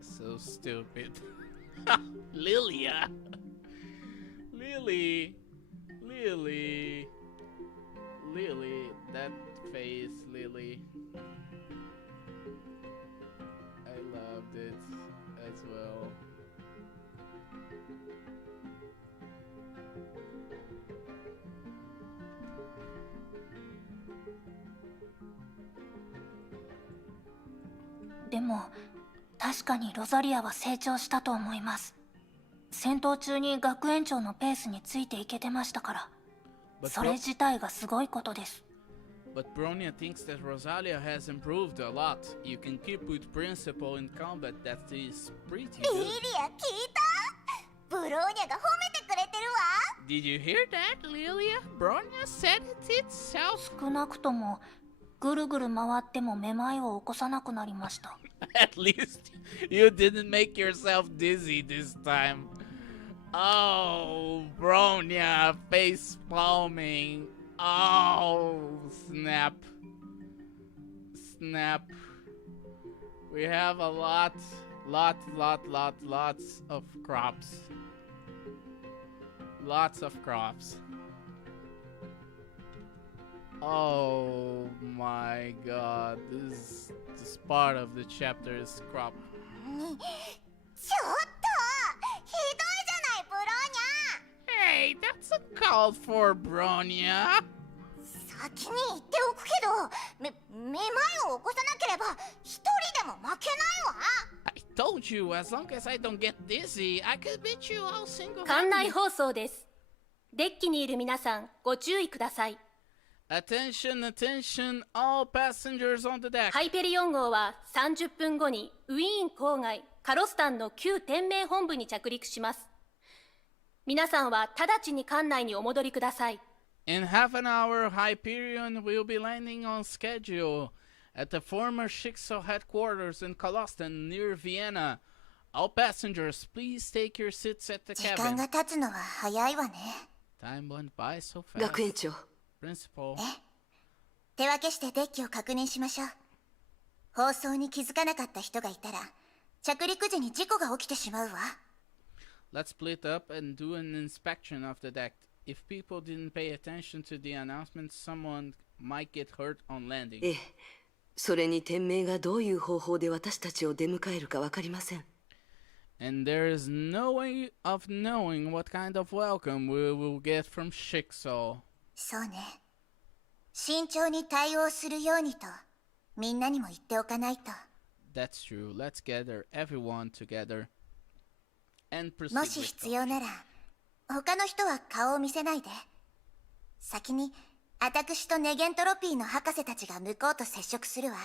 So stupid. Lilia. Lily, that face, Lily. I loved it as well. .でも確かにロザリアは成長したと思います。戦闘中に学園長のペースについていけてましたから、それ自体がすごいことです。 But Bronya thinks that Rosalia has improved a lot. You can keep with Principal in combat. That is pretty リリ good. ア聞いた？ブローニャが褒めてくれてるわ。 Did you hear that, Lilia? Bronya said it itself. 少なくともぐるぐる回ってもめまいを起こさなくなりました。 At least you didn't make yourself dizzy this time. Oh, Bronya face palming. Oh, snap. We have a lots of crops. Lots of crops. Oh my god, this part of the chapter is crop. ちょっとひどいじゃないブローニャ。 Hey, that's uncalled for, Bronya. 先に言っておくけど、めまいを起こさなければ一人でも負けないわ。 I told you, as long as I don't get dizzy, I could beat you all single-handedly. 館内放送です。デッキにいる皆さん、ご注意ください。 Attention, all passengers on the deck. ハイペリ4号は30分後にウィーン郊外カロスタンの旧天命本部に着陸します。皆さんは直ちに館内にお戻りください。 In half an hour, Hyperion will be landing on schedule at the former Shixo headquarters in Kolostan near Vienna. All passengers, please take your seats at the 時間 cabin. が経つのは早いわね。 Time went by so fast. 学園長、 Principal. 手分けしてデッキを確認しましょう。放送に気づかなかった人がいたら着陸時に事故が起きてしまうわ。 Let's split up and do an inspection of the deck. If people didn't pay attention to the announcement, someone might get hurt on landing. ええ、それに天命がどういう方法で私たちを出迎えるか分かりません。And there is no way of knowing what kind of welcome we will get from Shiksaw. そうね。慎重に対応するようにとみんなにも言っておかないと。 That's true. Let's gather everyone together and proceed もし with 必要なら他の人は顔を見せないで。先に私とネゲントロピーの博士たちが向こうと接触するわ。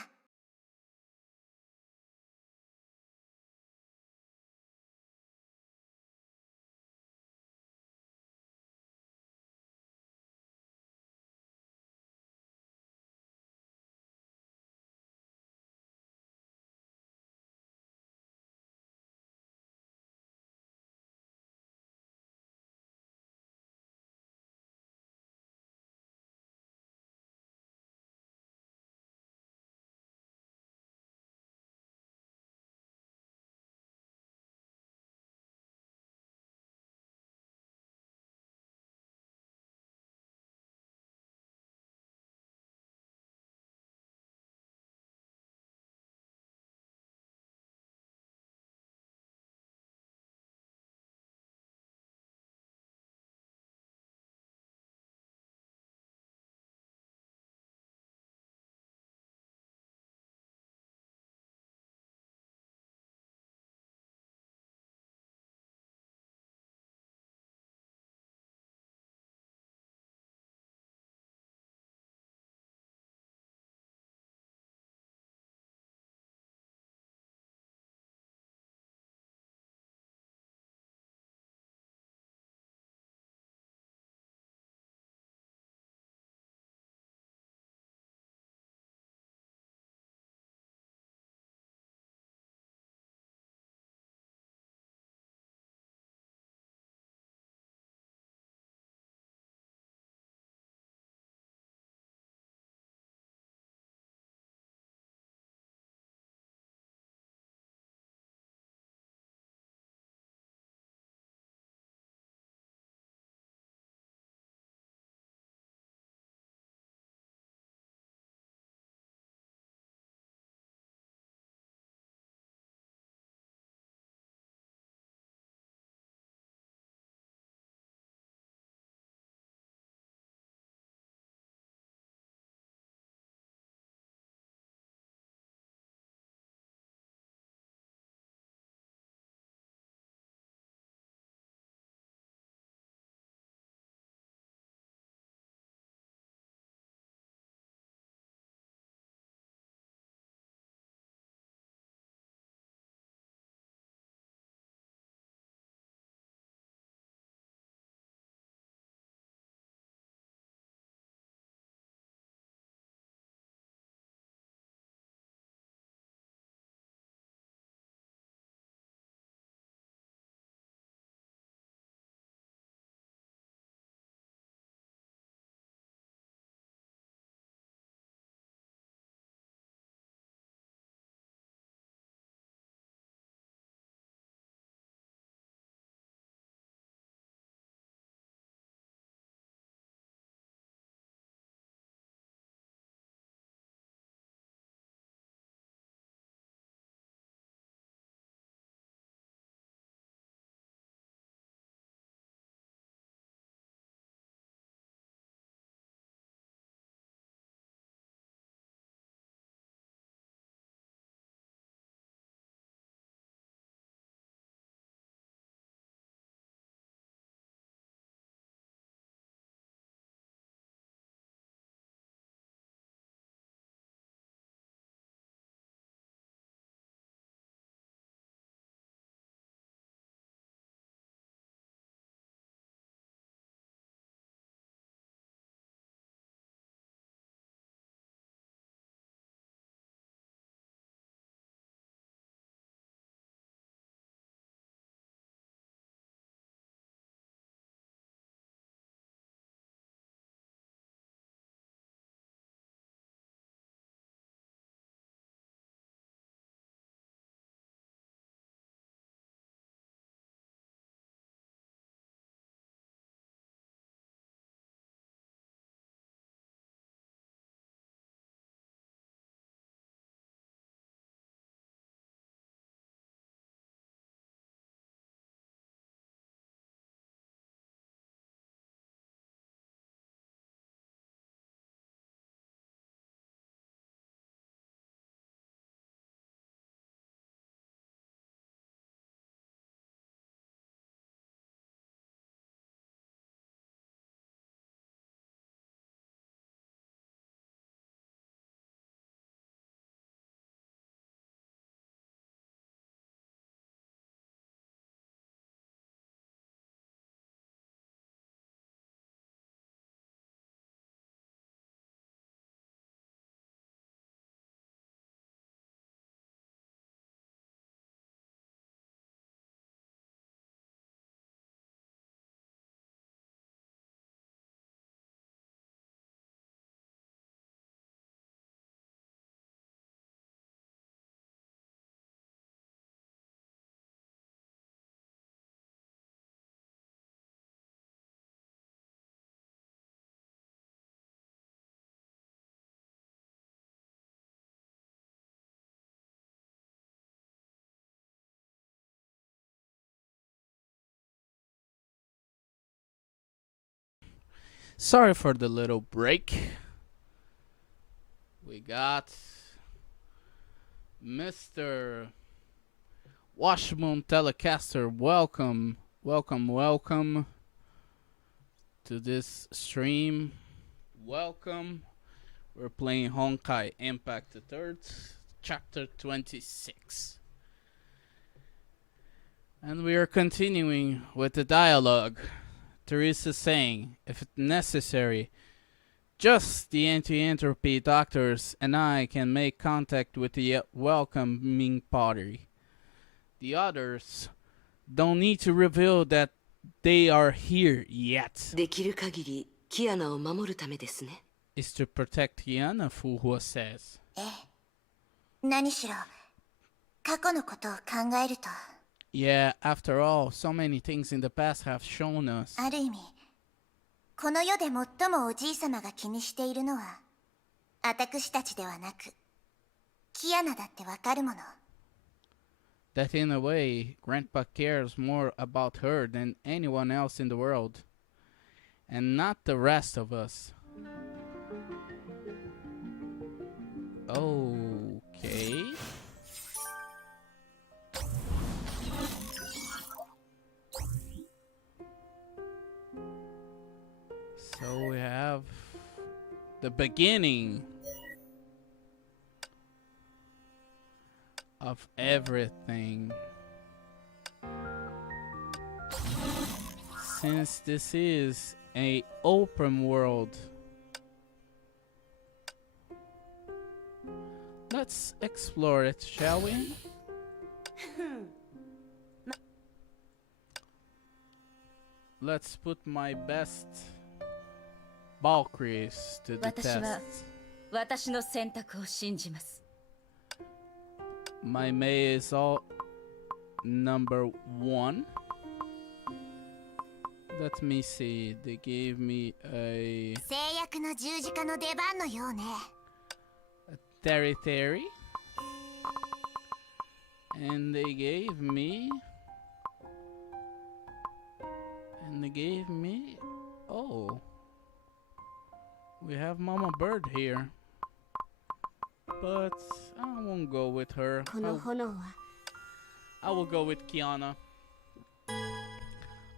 Sorry for the little break. We got Mr. Washmoon Telecaster. Welcome to this stream. Welcome. We're playing Honkai Impact the Third, Chapter 26. And we are continuing with the dialogue. Teresa saying, if necessary, just the anti-entropy doctors and I can make contact with the welcoming party. The others don't need to reveal that they are here yet. できる限りキアナを守るためですね。Is to protect Kiana, Fuhua says. 何しろ過去のことを考えると Yeah, after all, so many things in the past have shown us. ある意味この世で最もおじいさまが気にしているのは私たちではなくキアナだってわかるもの That in a way, Grandpa cares more about her than anyone else in the world. And not the rest of us. Okay. So we have the beginning of everything. Since this is an open world, let's explore it, shall we? Let's put my best Valkyries to the test. 私の選択を信じます。 My May is all number 1. Let me see. They gave me a 制約の十字架の出番のようね Terry. And they gave me oh, we have Mama Bird here. But I won't go with her. この炎は I will go with Kiana.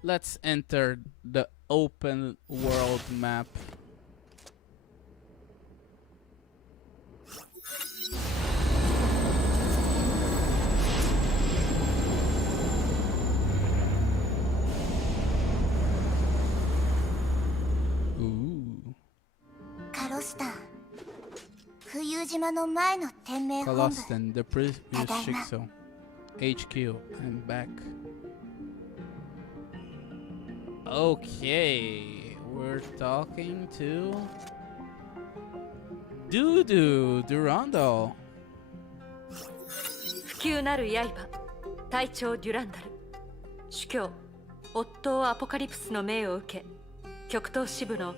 Let's enter the open world map. Ooh. カロスタン浮遊島の前の天命本部 Kalastan, the previous Shixo. HQ, I'm back. Okay, we're talking to Durando. 不朽なる刃、隊長デュランダル。主教、オットー・アポカリプスの命を受け、極東支部の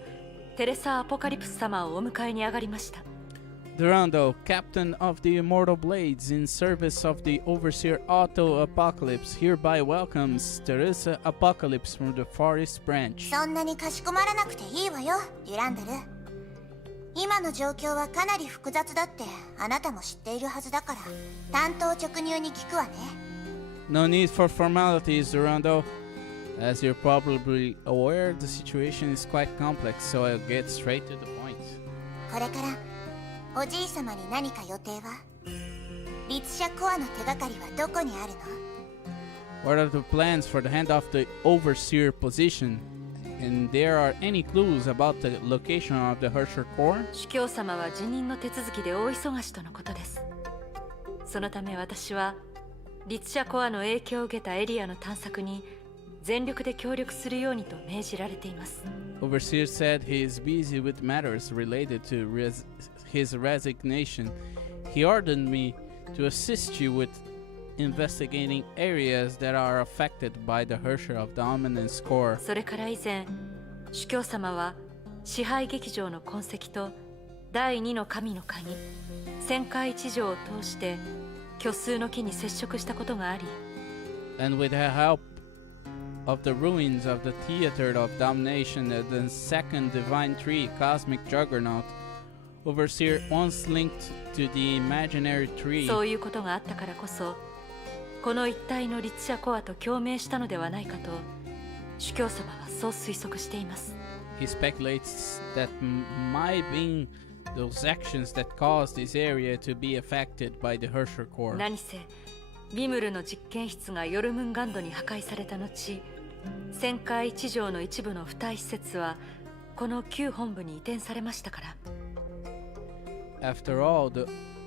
テレサ・アポカリプス様をお迎えに上がりました。 Durando, captain of the Immortal Blades in service of the Overseer Otto Apocalypse, hereby welcomes Teresa Apocalypse from the Forest Branch. そんなにかしこまらなくていいわよデュランドル今の状況はかなり複雑だってあなたも知っているはずだから単刀直入に聞くわね No need for formalities, Durando. As you're probably aware, the situation is quite complex, so I'll get straight to the point. これからおじいさまに何か予定は律者コアの手がかりはどこにあるの What are the plans for the hand of the Overseer position? And there are any clues about the location of the Hersher Core? 主教様は辞任の手続きで大忙しとのことです。そのため私は律者コアの影響を受けたエリアの探索に全力で協力するようにと命じられています。 Overseer said he is busy with matters related to his resignation. He ordered me to assist you with investigating areas that are affected by the Hersher of Dominance Core. それから以前、主教様は支配劇場の痕跡と第二の神の鍵、旋回一条を通して虚数の木に接触したことがあり、And with the help of the ruins of the Theater of Domination and the second divine tree, Cosmic Juggernaut, Overseer once linked to the imaginary tree. そういうことがあったからこそ、この一帯の律者コアと共鳴したのではないかと主教様はそう推測しています。He speculates that might be those actions that caused this area to be affected by the Hersher Core. 何せビムルの実験室がヨルムンガンドに破壊された後、旋回地上の一部の付帯施設はこの旧本部に移転されましたから。After all,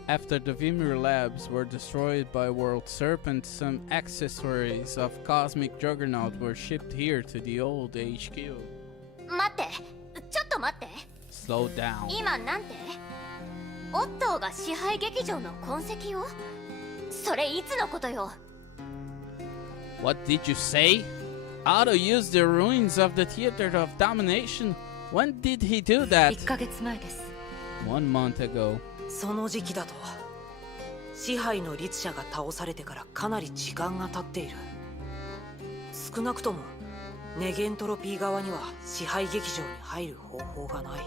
after the Vimir labs were destroyed by World Serpent, some accessories of Cosmic Juggernaut were shipped here to the old HQ. 待って、ちょっと待って。 Slow down. 今なんてオットーが支配劇場の痕跡を？それいつのことよ？ What did you say? Otto used the ruins of the Theater of Domination? When did he do that? 1ヶ月前です。1 month ago. その時期だと支配の律者が倒されてからかなり時間が経っている。少なくともネゲントロピー側には支配劇場に入る方法がない。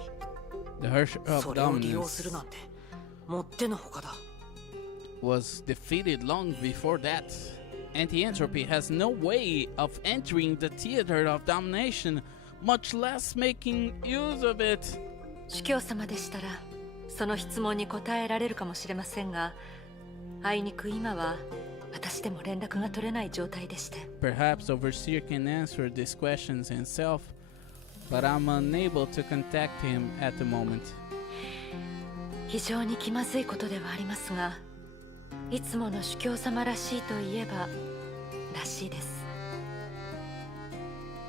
The Hersher of それを利用す Dominance るなんてもってのほかだ。 was defeated long before that. Anti-Entropy has no way of entering the Theater of Domination, much less making use of it. 主教様でしたらその質問に答えられるかもしれませんが、あいにく今は私でも連絡が取れない状態でして。 Perhaps Overseer can answer these questions himself, but I'm unable to contact him at the moment. 非常に気まずいことではありますが、いつもの主教様らしいといえばらしいです。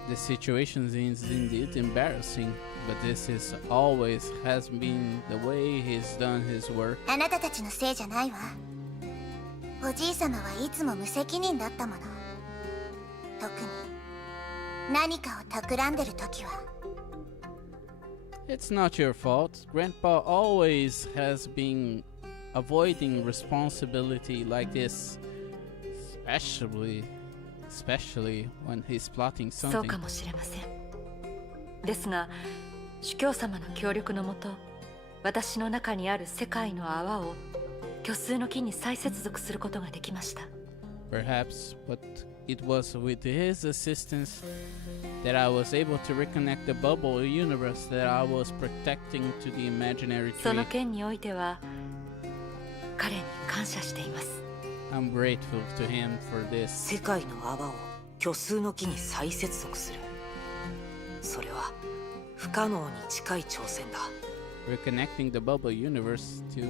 The situation is indeed embarrassing, but this is always has been the way he's done his work. あなたたちのせいじゃないわ。おじい様はいつも無責任だったもの。特に何かを企んでるときは。 It's not your fault. Grandpa always has been avoiding responsibility like this, especially when he's plotting そう something. かもしれません。ですが主教様の協力のもと、私の中にある世界の泡を虚数の木に再接続することができました。 Perhaps, but it was with his assistance that I was able to reconnect the bubble universe that I was protecting to the imaginary その tree. 件においては彼に感謝しています。 I'm grateful to him for this. 世界の泡を虚数の木に再接続する。それは不可能に近い挑戦だ。 Reconnecting the bubble universe to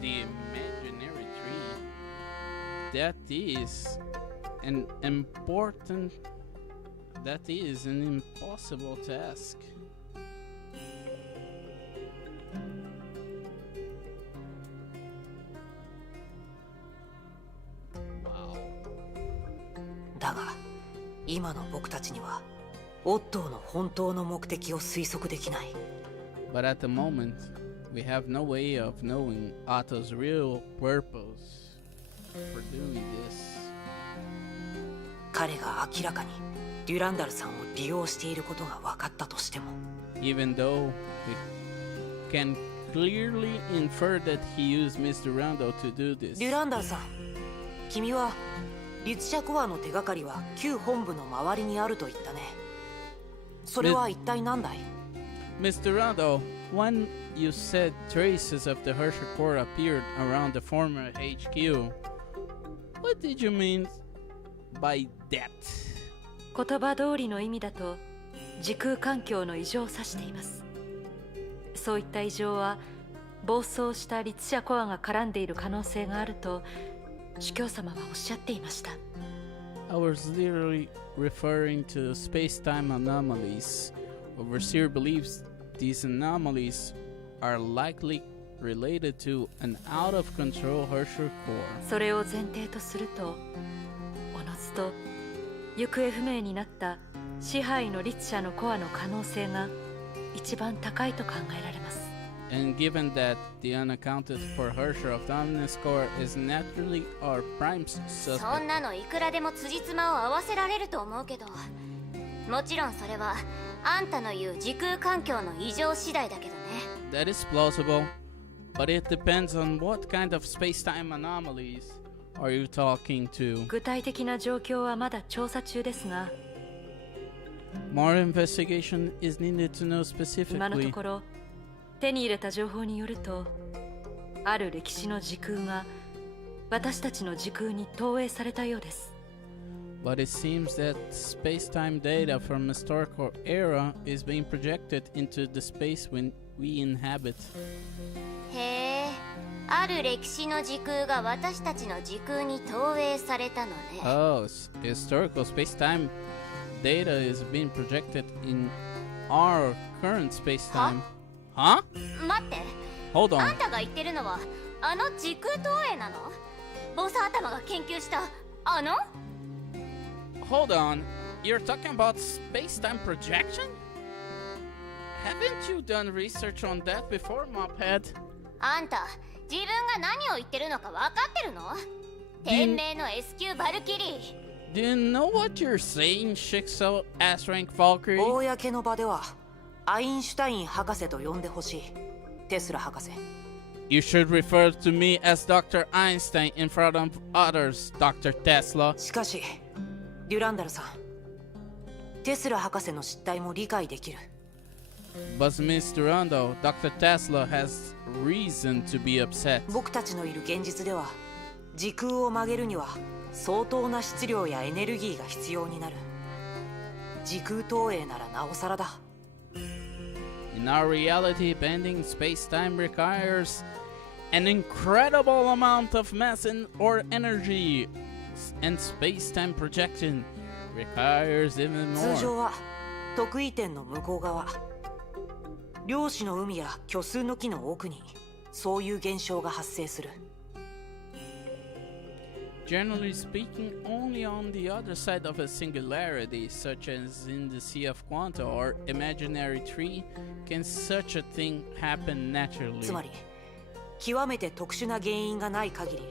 the imaginary tree. That is an impossible task. Wow. だが今の僕たちにはオットーの本当の目的を推測できない。 But at the moment, we have no way of knowing Otto's real purpose for doing this. 彼が明らかにデュランダルさんを利用していることが分かったとしても、 Even though we can clearly infer that he used Mr. Rondo to do this. デュランダルさん、君は律者コアの手がかりは旧本部の周りにあると言ったね。それは一体何だい？ Mr. Rondo, when you said traces of the Hersher Core appeared around the former HQ, what did you mean by that? 言葉通りの意味だと時空環境の異常を指しています。そういった異常は暴走した律者コアが絡んでいる可能性があると主教様はおっしゃっていました。 I was literally referring to space-time anomalies. Overseer believes these anomalies are likely related to an out-of-control Hersher Core. それを前提とすると、おのずと行方不明になった支配の律者のコアの可能性が一番高いと考えられます。And given that the unaccounted for Hersher of Dominance Core is naturally our prime そん suspect. なのいくらでも辻褄を合わせられると思うけど、もちろんそれはあんたの言う時空環境の異常次第だけどね。 That is plausible, but it depends on what kind of space-time anomalies are you talking to. 具体的な状況はまだ調査中ですが、 More investigation is needed to know 今のと specifically. ころ手に入れた情報によると、ある歴史の時空が私たちの時空に投影されたようです。 But it seems that space-time data from a historical era is being projected into the space when we inhabit. へえ、ある歴史の時空が私たちの時空に投影されたのね。 Oh, historical space-time data is being projected in our current space-time. Huh? 待って、 Hold あ on. んたが言ってるのはあの時空投影なの？ボス頭が研究したあの？ Hold on. You're talking about space-time projection? Haven't you done research on that before, Mophead? あんた、自分が何を言ってるのか分かってるの？天命の S 級バルキリー。 Do you know what you're saying, Shixel S-Rank Valkyrie? 公の場ではアインシュタイン博士と呼んでほしい。テスラ博士。 You should refer to me as Dr. Einstein in front of others, Dr. Tesla. しかしデュランダルさん、テスラ博士の失態も理解できる。 But Miss Durando, Dr. Tesla has reason to be upset. 僕たちのいる現実では時空を曲げるには相当な質量やエネルギーが必要になる。時空投影ならなおさらだ。 In our reality, bending space-time requires an incredible amount of mass or energy, and space-time projection requires even 通常 more. は得意点の向こう側、量子の海や虚数の木の奥にそういう現象が発生する。 Generally speaking, only on the other side of a singularity, such as in the Sea of Quanta or imaginary tree, can such a thing happen naturally. つまり極めて特殊な原因がない限り、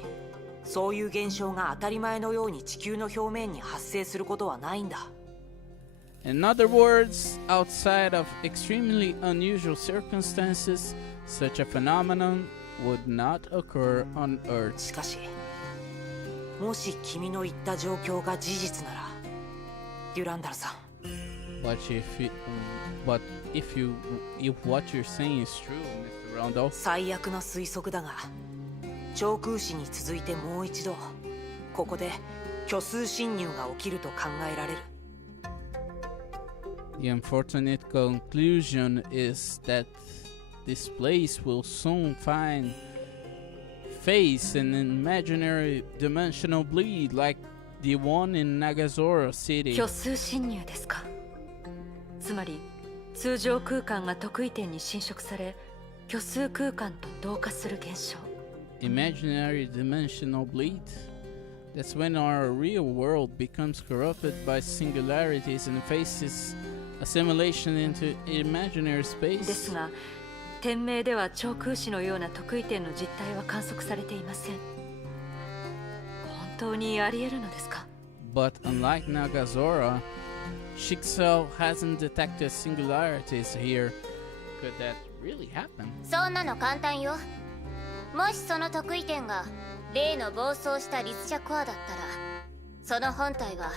そういう現象が当たり前のように地球の表面に発生することはないんだ。 In other words, outside of extremely unusual circumstances, such a phenomenon would not occur on Earth. しかしもし君の言った状況が事実なら、デュランダルさん、 But if what you're saying is true, Mr. Rondo, 最悪な推測だが、超空死に続いてもう一度ここで虚数侵入が起きると考えられる。 the unfortunate conclusion is that this place will soon face an imaginary dimensional bleed like the one in Nagazora City. 虚数侵入ですか。つまり通常空間が特異点に侵食され、虚数空間と同化する現象。 Imaginary dimensional bleed? That's when our real world becomes corrupted by singularities and faces assimilation into imaginary です space. が、天命では超空死のような特異点の実態は観測されていません。本当にあり得るのですか？ But unlike Nagazora, Shixel hasn't detected singularities here. Could that really happen? そんなの簡単よ。もしその得意点が例の暴走したリスチャコアだったら、その本体は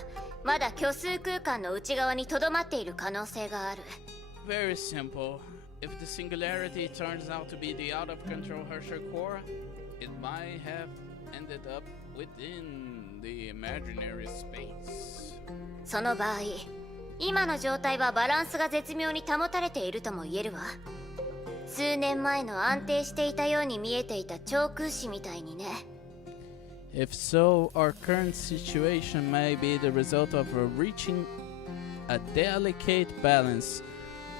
まだ虚数空間の内側にとどまっている可能性がある。 Very simple. If the singularity turns out to be the out-of-control Hersher core, it might have ended up within the imaginary space. その場合、今の状態はバランスが絶妙に保たれているとも言えるわ。数年前の安定していたように見えていた超空死みたいにね。 If so, our current situation may be the result of reaching a delicate balance,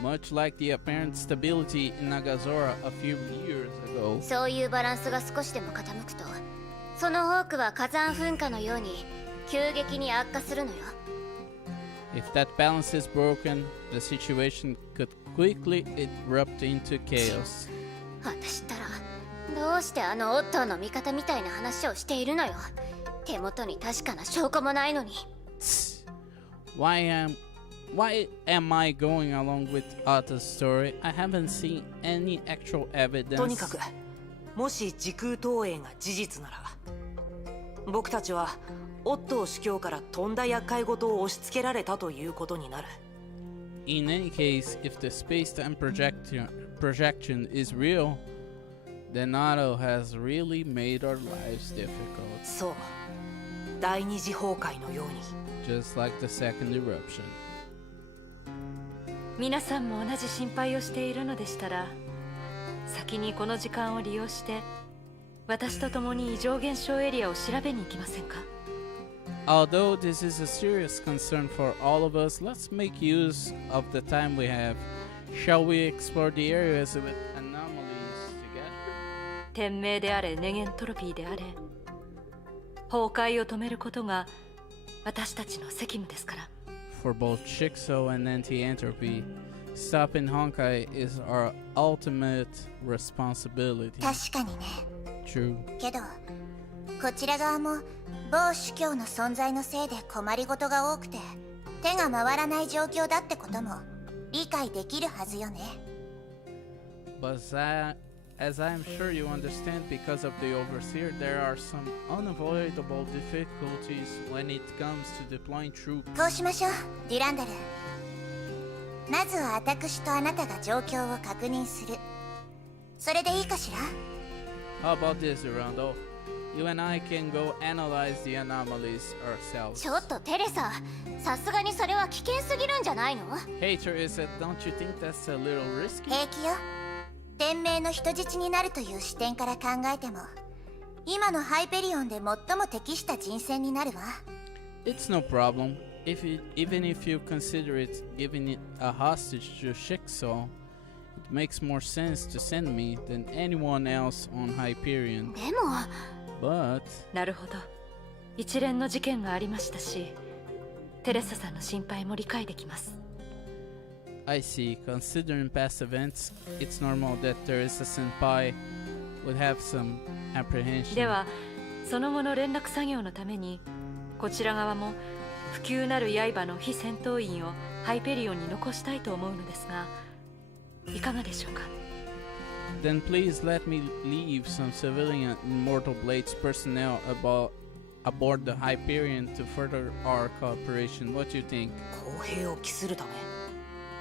much like the apparent stability in Nagazora a few years ago. そういうバランスが少しでも傾くと、その多くは火山噴火のように急激に悪化するのよ。 If that balance is broken, the situation could quickly erupt into chaos. 私ったらどうしてあのオットーの味方みたいな話をしているのよ。手元に確かな証拠もないのに。Why am I going along with Otto's story? I haven't seen any actual とに evidence. かくもし時空投影が事実なら僕たちはオットー主教からとんだ厄介事を押し付けられたということになる。 In any case, if the space-time projection is real, then Otto has really made our lives difficult. そう、第二次崩壊のように。 Just like the second eruption. 皆さんも同じ心配をしているのでしたら、先にこの時間を利用して私と共に異常現象エリアを調べに行きませんか？ Although this is a serious concern for all of us, let's make use of the time we have. Shall we explore the areas with anomalies together? 天命であれネゲントロピーであれ、崩壊を止めることが私たちの責務ですから。 For both Shikso and Anti-Entropy, stopping Honkai is our ultimate responsibility. 確かにね。 True. けどこちら側も某主教の存在のせいで困りごとが多くて手が回らない状況だってことも理解できるはずよね。 But as I'm sure you understand, because of the Overseer, there are some unavoidable difficulties when it comes to deploying troops. こうしましょう、デュランダル。まずは私とあなたが状況を確認する。それでいいかしら？ How about this, Durando? You and I can go analyze the anomalies ourselves. ちょっとテレサ、さすがにそれは危険すぎるんじゃないの？ Hey Teresa, don't you think that's a little risky? 平気よ。天命の人質になるという視点から考えても今のハイペリオンで最も適した人選になるわ。 It's no problem. Even if you consider it giving it a hostage to Shikso, it makes more sense to send me than anyone else on Hyperion. でも But なるほど、一連の事件がありましたし、テレサさんの心配も理解できます。 I see. Considering past events, it's normal that Teresa Senpai would have some apprehension. では、その後の連絡作業のために、こちら側も不朽なる刃の非戦闘員をハイペリオンに残したいと思うのですが、いかがでしょうか？ Then please let me leave some civilian Immortal Blades personnel aboard the Hyperion to further our cooperation. What do you think? 公平を期するため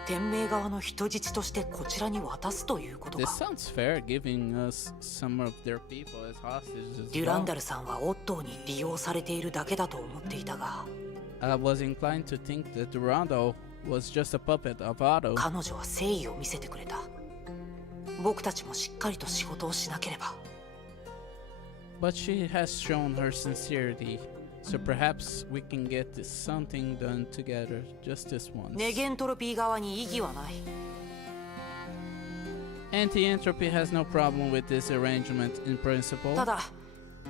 天命側の人質としてこちらに渡すということ This か。 sounds fair, giving us some of their people as hostages as デュラン well. ダルさんはオットーに利用されているだけだと思っていたが、 I was inclined to think that Durando was just a puppet of Otto. 彼女は誠意を見せてくれた。僕たちもしっかりと仕事をしなければ。 But she has shown her sincerity, so perhaps we can get something done together just this once. ネゲントロピー側に異議はない。 Anti-Entropy has no problem with this arrangement in principle. ただ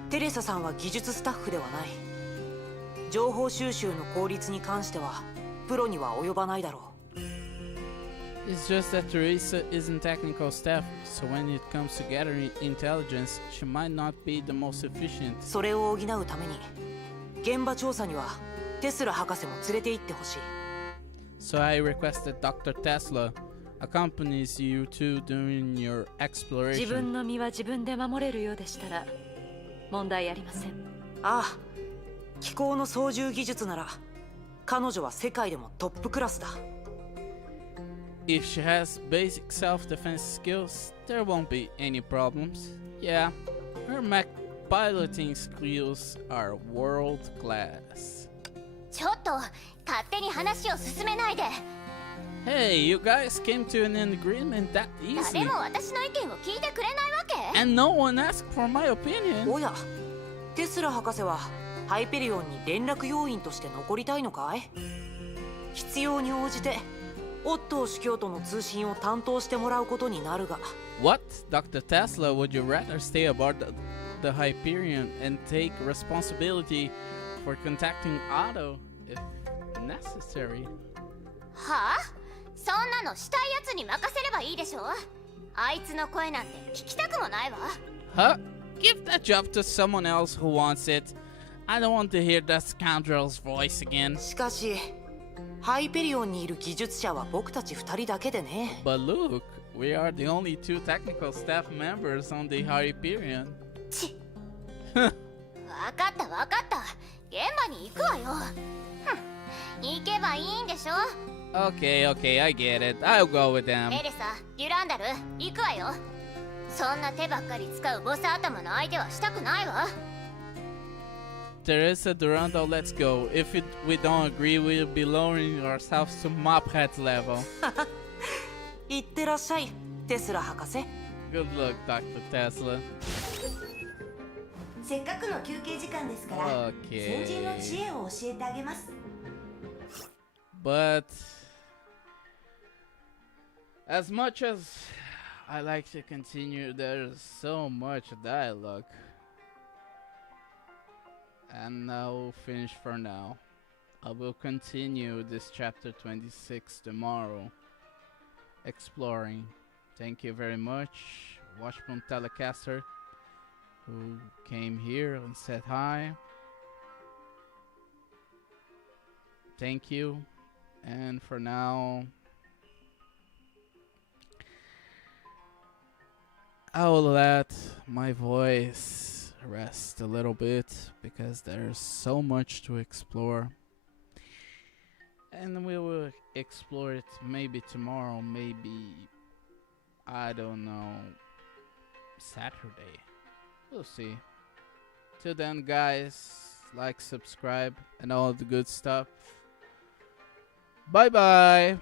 テレサさんは技術スタッフではない。情報収集の効率に関してはプロには及ばないだろう。 It's just that Teresa isn't technical staff, so when it comes to gathering intelligence, she might not be the most efficient. それを補うために現場調査にはテスラ博士も連れて行ってほしい。 So I request that Dr. Tesla accompanies you two during your 自 exploration. 分の身は自分で守れるようでしたら問題ありません。ああ、気候の操縦技術なら彼女は世界でもトップクラスだ。 If she has basic self-defense skills, there won't be any problems. Yeah, her mech piloting skills are world class. ちょっと勝手に話を進めないで。 Hey, you guys came to an agreement that 誰 easily, も私の意見を聞いてくれないわけ？ and no one asked for my opinion. おや、テスラ博士はハイペリオンに連絡要員として残りたいのかい？必要に応じてオットー主教との通信を担当してもらうことになるが。 What, Dr. Tesla? Would you rather stay aboard the Hyperion and take responsibility for contacting Otto if necessary? はあ？そんなのしたいやつに任せればいいでしょ。あいつの声なんて聞きたくもないわ。 Huh? Give that job to someone else who wants it. I don't want to hear that scoundrel's voice again. しかしハイペリオンにいる技術者は僕たち2人だけでね。 But look, we are the only 2 technical staff members on the Hyperion. ちわかったわかった、現場に行くわよ。ふん、行けばいいんでしょ。 Okay, okay, I get it. I'll go with them. エレサ、デュランダル、行くわよ。そんな手ばっかり使うボス頭の相手はしたくないわ。 Teresa Durando, let's go. If we don't agree, we'll be lowering ourselves to Mophead level. いってらっしゃいテスラ博士。 Good luck, Dr. Tesla. せっかくの休憩時間ですから、 Okay. 先人の知恵を教えてあげます。 But as much as I like to continue, there's so much dialogue. And I'll finish for now. I will continue this chapter 26 tomorrow. Exploring. Thank you very much, Washboom Telecaster, who came here and said hi. Thank you. And for now, I will let my voice rest a little bit because there's so much to explore. And we will explore it maybe tomorrow, maybe, I don't know, Saturday. We'll see. Till then, guys, like, subscribe, and all the good stuff. Bye bye.